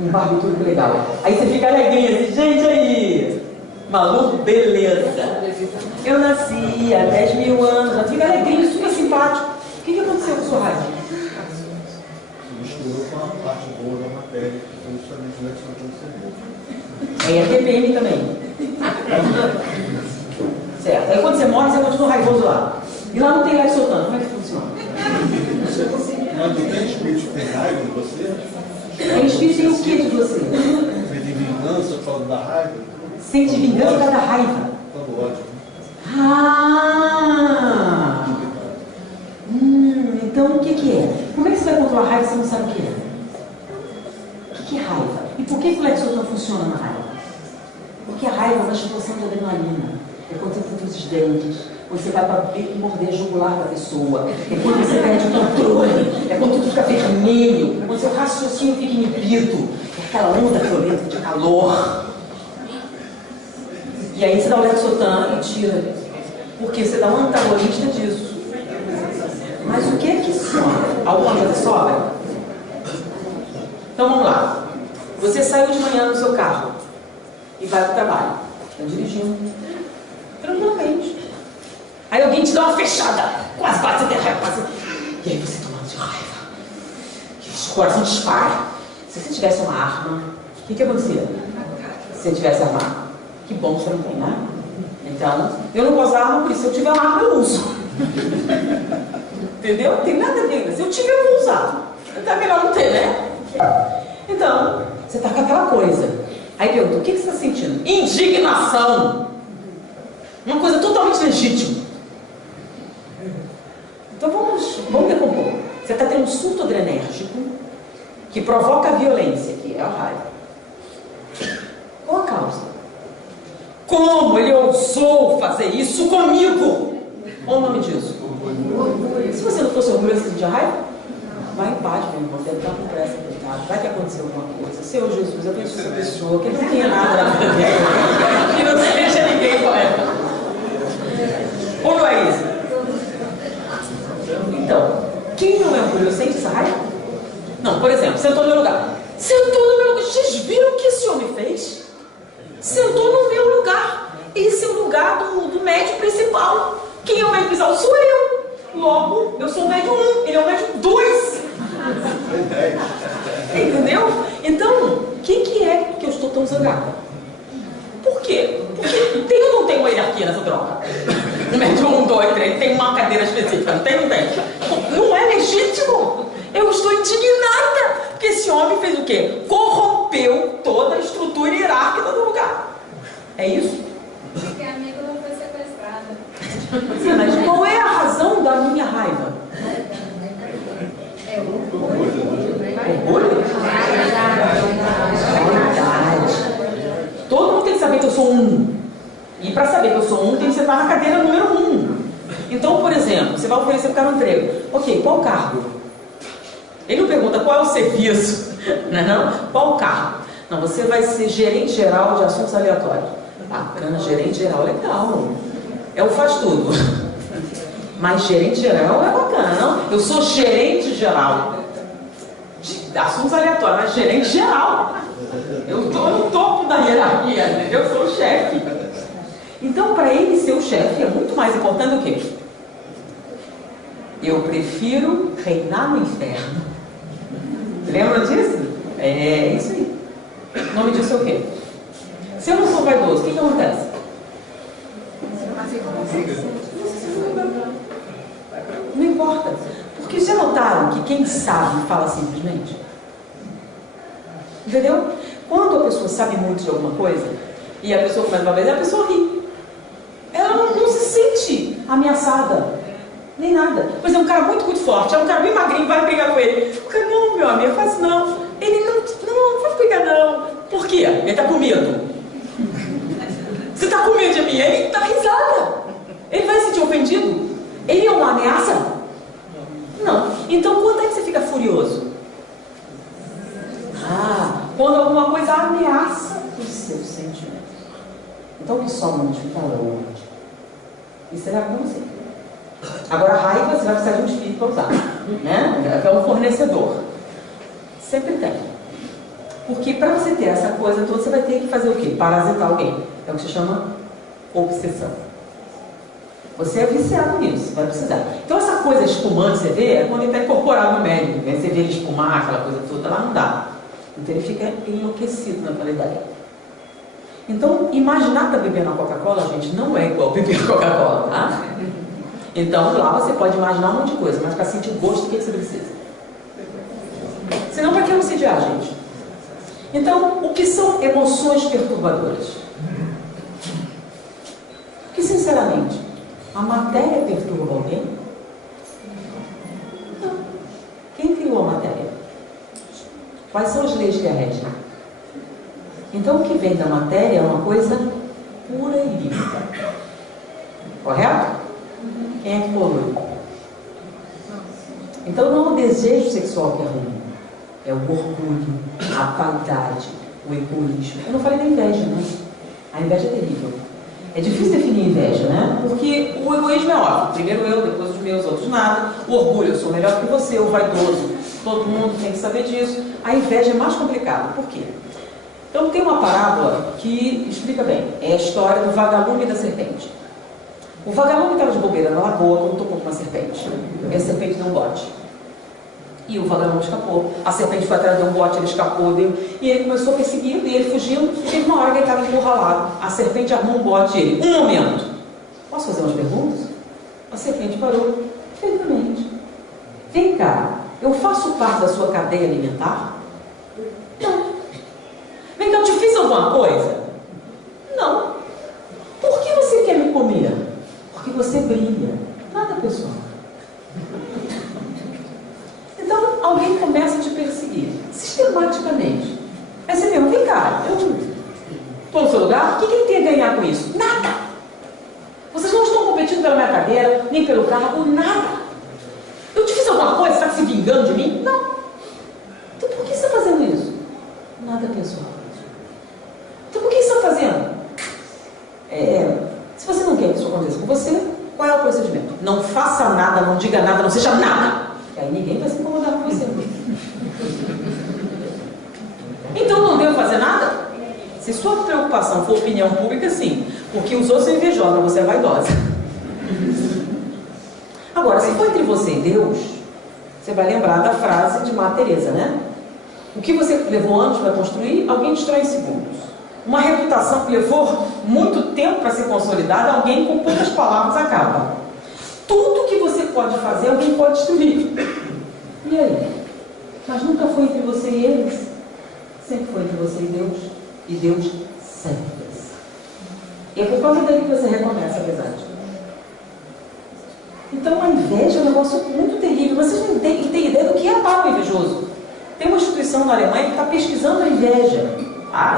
um barbitúrico legal. Aí você fica alegrinha, assim, gente, aí, maluco, beleza. Eu nasci há 10 mil anos, já fica alegrinho, super simpático. O que aconteceu com a sua raiva? Misturou com a parte boa da matéria, que foi justamente o que você Aí é TPM também. Certo. Aí quando você morre, você continua raivoso lá. E lá não tem Lex soltando. Como é que funciona? Mas não tem espírito que tem raiva de você? Tem espírito tem o que de você? Sente vingança por causa da raiva? Sente vingança por causa da raiva. Todo ódio. Ah! Então o que é? Como é que você vai controlar a raiva se você não sabe o que é? O que é raiva? E por que o Lex soltando funciona na raiva? Porque a raiva é uma explosão de adrenalina. É quando você puxa os dentes, quando você vai para morder a jugular da pessoa, é quando você perde o controle, é quando tudo fica vermelho, é quando seu raciocínio fica inibido, é aquela onda violenta de calor. E aí você dá o Lexotan e tira, porque você dá um antagonista disso. Mas o que é que sobra? Alguma coisa sobra? Então vamos lá. Você saiu de manhã no seu carro e vai para o trabalho. Está dirigindo tranquilamente. Aí alguém te dá uma fechada, quase bate até raiva, quase. E aí você tomando de raiva. O coração dispara. Se você tivesse uma arma, o que acontecia? Se você tivesse arma, que bom que você não tem, né? Então, eu não posso usar arma, por isso, se eu tiver uma arma, eu uso. Entendeu? Não tem nada a ver. Se eu tiver, eu vou usar. Então é melhor não ter, né? Então, você está com aquela coisa. Aí pergunta, o que você está sentindo? Indignação. Uma coisa totalmente legítima. Então vamos decompor. Você está tendo um surto adrenérgico que provoca a violência, que é a raiva. Qual a causa? Como ele ousou fazer isso comigo? Qual o nome disso? Se você não fosse orgulhoso de raiva, vai em paz, meu irmão, deve estar com pressa, coitado. Vai que aconteceu alguma coisa. Senhor Jesus, eu penso essa pessoa que não tenha nada na vida dele, que não seja ninguém com ela. Ou não é isso? Então, quem não é orgulhoso sente essa raiva? Não, por exemplo, sentou no meu lugar. Sentou no meu lugar. Vocês viram o que esse homem fez? Sentou no meu lugar. Esse é o lugar do médium principal. Quem é o médium principal? Sou eu. Logo, eu sou o médium 1, ele é o médium 2. Entendeu? Então, o que é que eu estou tão zangada? Por quê? Porque tem ou não tem uma hierarquia nessa troca? O médium 1, 2, 3, tem uma cadeira específica, não tem? Não tem. Não é legítimo. Eu estou indignada. Porque esse homem fez o quê? Corrompeu toda a estrutura hierárquica do lugar. É isso? Porque a amiga não foi sequestrada. Sim, mas qual é a razão da minha raiva? É orgulho. Orgulho? Vaidade. Todo mundo tem que saber que eu sou um. E para saber que eu sou um, tem que sentar na cadeira número 1. Então, por exemplo, você vai oferecer para o cara um emprego. Ok, qual cargo? Ele não pergunta qual é o serviço. Não? Qual cargo? Não, você vai ser gerente geral de assuntos aleatórios. Bacana, gerente geral, legal. É o faz tudo. Mas gerente geral é bacana, não? Eu sou gerente geral de assuntos aleatórios, mas gerente geral. Eu estou no topo da hierarquia, entendeu? Eu sou o chefe. Então, para ele ser o chefe, é muito mais importante do que eu prefiro reinar no inferno. Lembra disso? É isso aí. O nome disso é o quê? Se eu não sou vaidoso, o que acontece? Não importa. Porque já notaram que quem sabe fala simplesmente? Entendeu? Quando a pessoa sabe muito de alguma coisa e a pessoa começa a falar, a pessoa ri. Ela não se sente ameaçada, nem nada. Por exemplo, um cara muito forte, é um cara bem magrinho, vai brigar com ele. O cara, não, meu amigo, faz não. Ele não vai brigar não. Por quê? Ele está com medo. Você está com medo de mim? Ele dá risada. Ele vai se sentir ofendido? Ele é uma ameaça? Não. Então, quando é que você fica furioso? Quando alguma coisa ameaça os seus sentimentos. Então, o que sobra no hospital é o ódio. Isso será com você. Agora, a raiva você vai precisar de um espírito para usar, né? É um fornecedor. Sempre tem. Porque para você ter essa coisa toda, você vai ter que fazer o quê? Parasitar alguém. É o que se chama obsessão. Você é viciado nisso, vai precisar. Então, essa coisa espumante, você vê, é quando ele está incorporado no médico. Né? Você vê ele espumar, aquela coisa toda, lá não dá. Então, ele fica enlouquecido naquela ideia. Então, imaginar que está bebendo a Coca-Cola, gente, não é igual beber a Coca-Cola, tá? Então, lá você pode imaginar um monte de coisa, mas para sentir o gosto, o que você precisa? Senão, para que obsidiar, gente? Então, o que são emoções perturbadoras? Porque, sinceramente, a matéria perturba alguém? Não. Quem criou a matéria? Quais são as leis que a regem? Então, o que vem da matéria é uma coisa pura e límpida. Correto? Quem é que polui? Então, não é o desejo sexual que é ruim. É o orgulho, a vaidade, o egoísmo. Eu não falei da inveja, né? A inveja é terrível. É difícil definir inveja, né? Porque o egoísmo é óbvio. Primeiro eu, depois os meus, outros nada. O orgulho, eu sou melhor que você. O vaidoso, todo mundo tem que saber disso. A inveja é mais complicada. Por quê? Então tem uma parábola que explica bem. É a história do vagalume e da serpente. O vagalume estava de bobeira na lagoa quando tocou com uma serpente. E a serpente deu um bote. E o vagalume escapou. A serpente foi atrás de um bote, ele escapou, e ele começou a perseguir, e ele fugindo. E teve uma hora que ele estava encurralado. A serpente armou um bote e ele, um momento. Posso fazer umas perguntas? A serpente parou. Perfeitamente. Vem cá, eu faço parte da sua cadeia alimentar? Não. Vem cá, eu te fiz alguma coisa? Não. Por que você quer me comer? Porque você brilha. Nada pessoal. Então, alguém começa a te perseguir, sistematicamente. Aí você pergunta, vem cá, eu estou no seu lugar, o que ele tem a ganhar com isso? Nada! Vocês não estão competindo pela minha cadeira, nem pelo cargo, nada. Eu te fiz alguma coisa, você está se vingando de mim? Não. Então por que você está fazendo isso? Nada pessoal. Então por que você está fazendo? Se você não quer que isso aconteça com você, qual é o procedimento? Não faça nada, não diga nada, não seja nada. E aí ninguém vai se incomodar com você. Então não devo fazer nada? Se sua preocupação for opinião pública, sim. Porque os outros são invejosos, mas você é vaidosa. Agora, se for entre você e Deus, você vai lembrar da frase de Madre Teresa, né? O que você levou anos para construir, alguém destrói em segundos. Uma reputação que levou muito tempo para ser consolidada, alguém com poucas palavras acaba. Tudo que você pode fazer, alguém pode destruir. E aí? Mas nunca foi entre você e eles. Sempre foi entre você e Deus. E Deus sempre fez. E é por causa dele que você recomeça a amizade. Então a inveja é um negócio muito terrível. Vocês não têm ideia do que é amar o invejoso. Tem uma instituição na Alemanha que está pesquisando a inveja.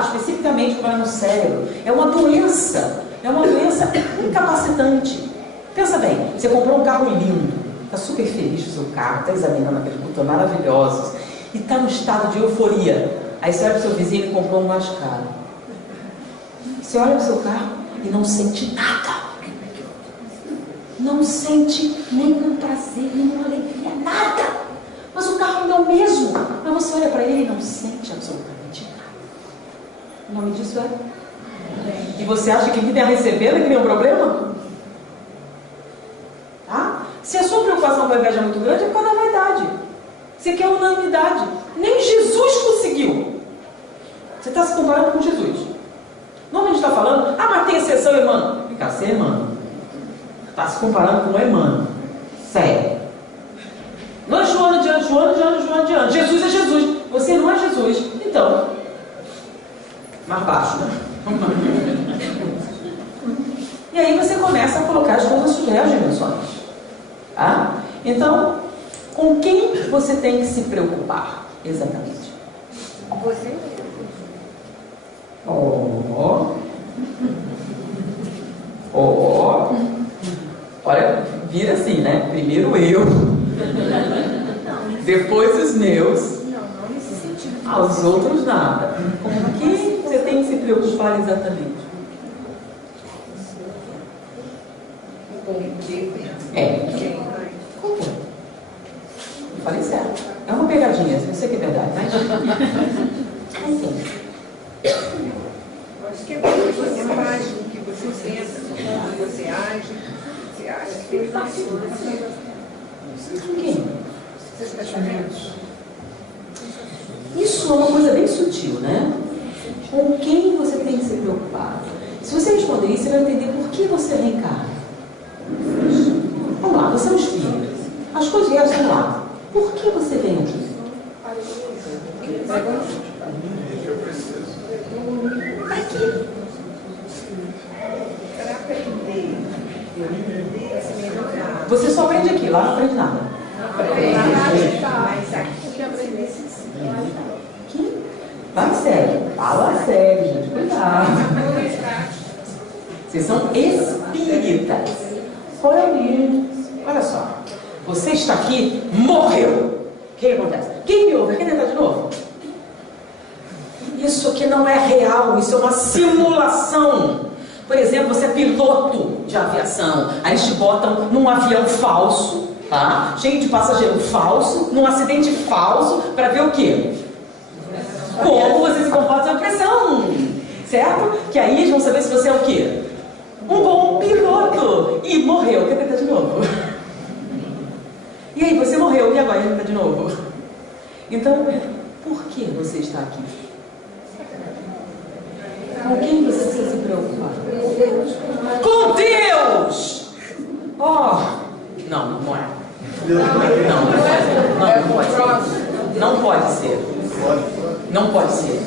Especificamente para no cérebro. É uma doença. É uma doença incapacitante. Pensa bem, você comprou um carro lindo, está super feliz com o seu carro, está examinando aqueles botões maravilhosos e está no estado de euforia. Aí você olha para o seu vizinho e comprou um mais caro. Você olha para o seu carro e não sente nada. Não sente nenhum prazer, nenhuma alegria, nada. Mas o carro ainda é o mesmo. Mas você olha para ele e não sente absolutamente nada. O nome disso é? E você acha que quem tem a receber não tem nenhum problema? Se a sua preocupação com a inveja é muito grande, é por causa da vaidade. Você quer unanimidade. Nem Jesus conseguiu. Você está se comparando com Jesus. Não a gente está falando, mas tem exceção, irmão. Vem cá, você é irmão. Está se comparando com o Emmanuel. Sério. Não é Joana de Anjos, Joana de Anjos, Joana de Anjos. Jesus é Jesus. Você não é Jesus. Então, mais baixo, né? E aí você começa a colocar as coisas sobre as dimensões. Tá? Então, com quem você tem que se preocupar? Exatamente. Você mesmo. Olha, vira assim, né? Primeiro eu, depois os meus, Não nesse sentido. aos outros nada. Com quem você tem que se preocupar exatamente? É. Com quem? Eu falei certo. É uma pegadinha, eu sei que é verdade, mas... Com quem? Acho que é como você faz, o que você pensa, o que você age. Você acha que tem que fazer. Com quem? Seus pensamentos. Isso é uma coisa bem sutil, né? Com quem você tem que se preocupar? Se você responder isso, você vai entender por que você reencarna. Vamos lá, você é um espírito. As coisas estão lá. Por que você vem aqui? Eu preciso. Aqui. Para aprender. Se melhorar. Você só aprende aqui, lá não aprende nada. Mas aqui você necessita. Aqui. Vai sério. Fala sério, gente. Cuidado. Vocês são espíritas. Qual é o livro? Olha só. Você está aqui, morreu. O que acontece? Quem me ouve? Quer tentar de novo? Isso aqui não é real, isso é uma simulação. Por exemplo, você é piloto de aviação, aí eles te botam num avião falso, tá? Cheio de passageiro falso, num acidente falso, para ver o quê? Como você se comporta sob pressão, certo? Que aí eles vão saber se você é o quê? Um bom piloto. E morreu, quer tentar de novo? E aí, você morreu, e agora quer tentar de novo? Então, por que você está aqui? Com quem você precisa se preocupar? Com Deus! Não, não é. Não pode ser. Não pode ser.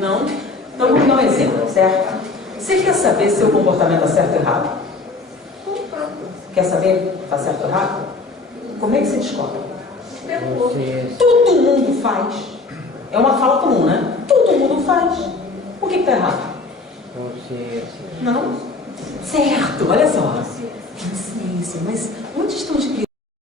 Não. Então vamos dar um exemplo, certo? Você quer saber se o comportamento está certo ou errado? Quer saber se está certo ou errado? Como é que você descobre? Todo mundo faz. É uma fala comum, né? Todo mundo faz. Por que está errado? Não? Certo, olha só. Consciência, mas onde estão os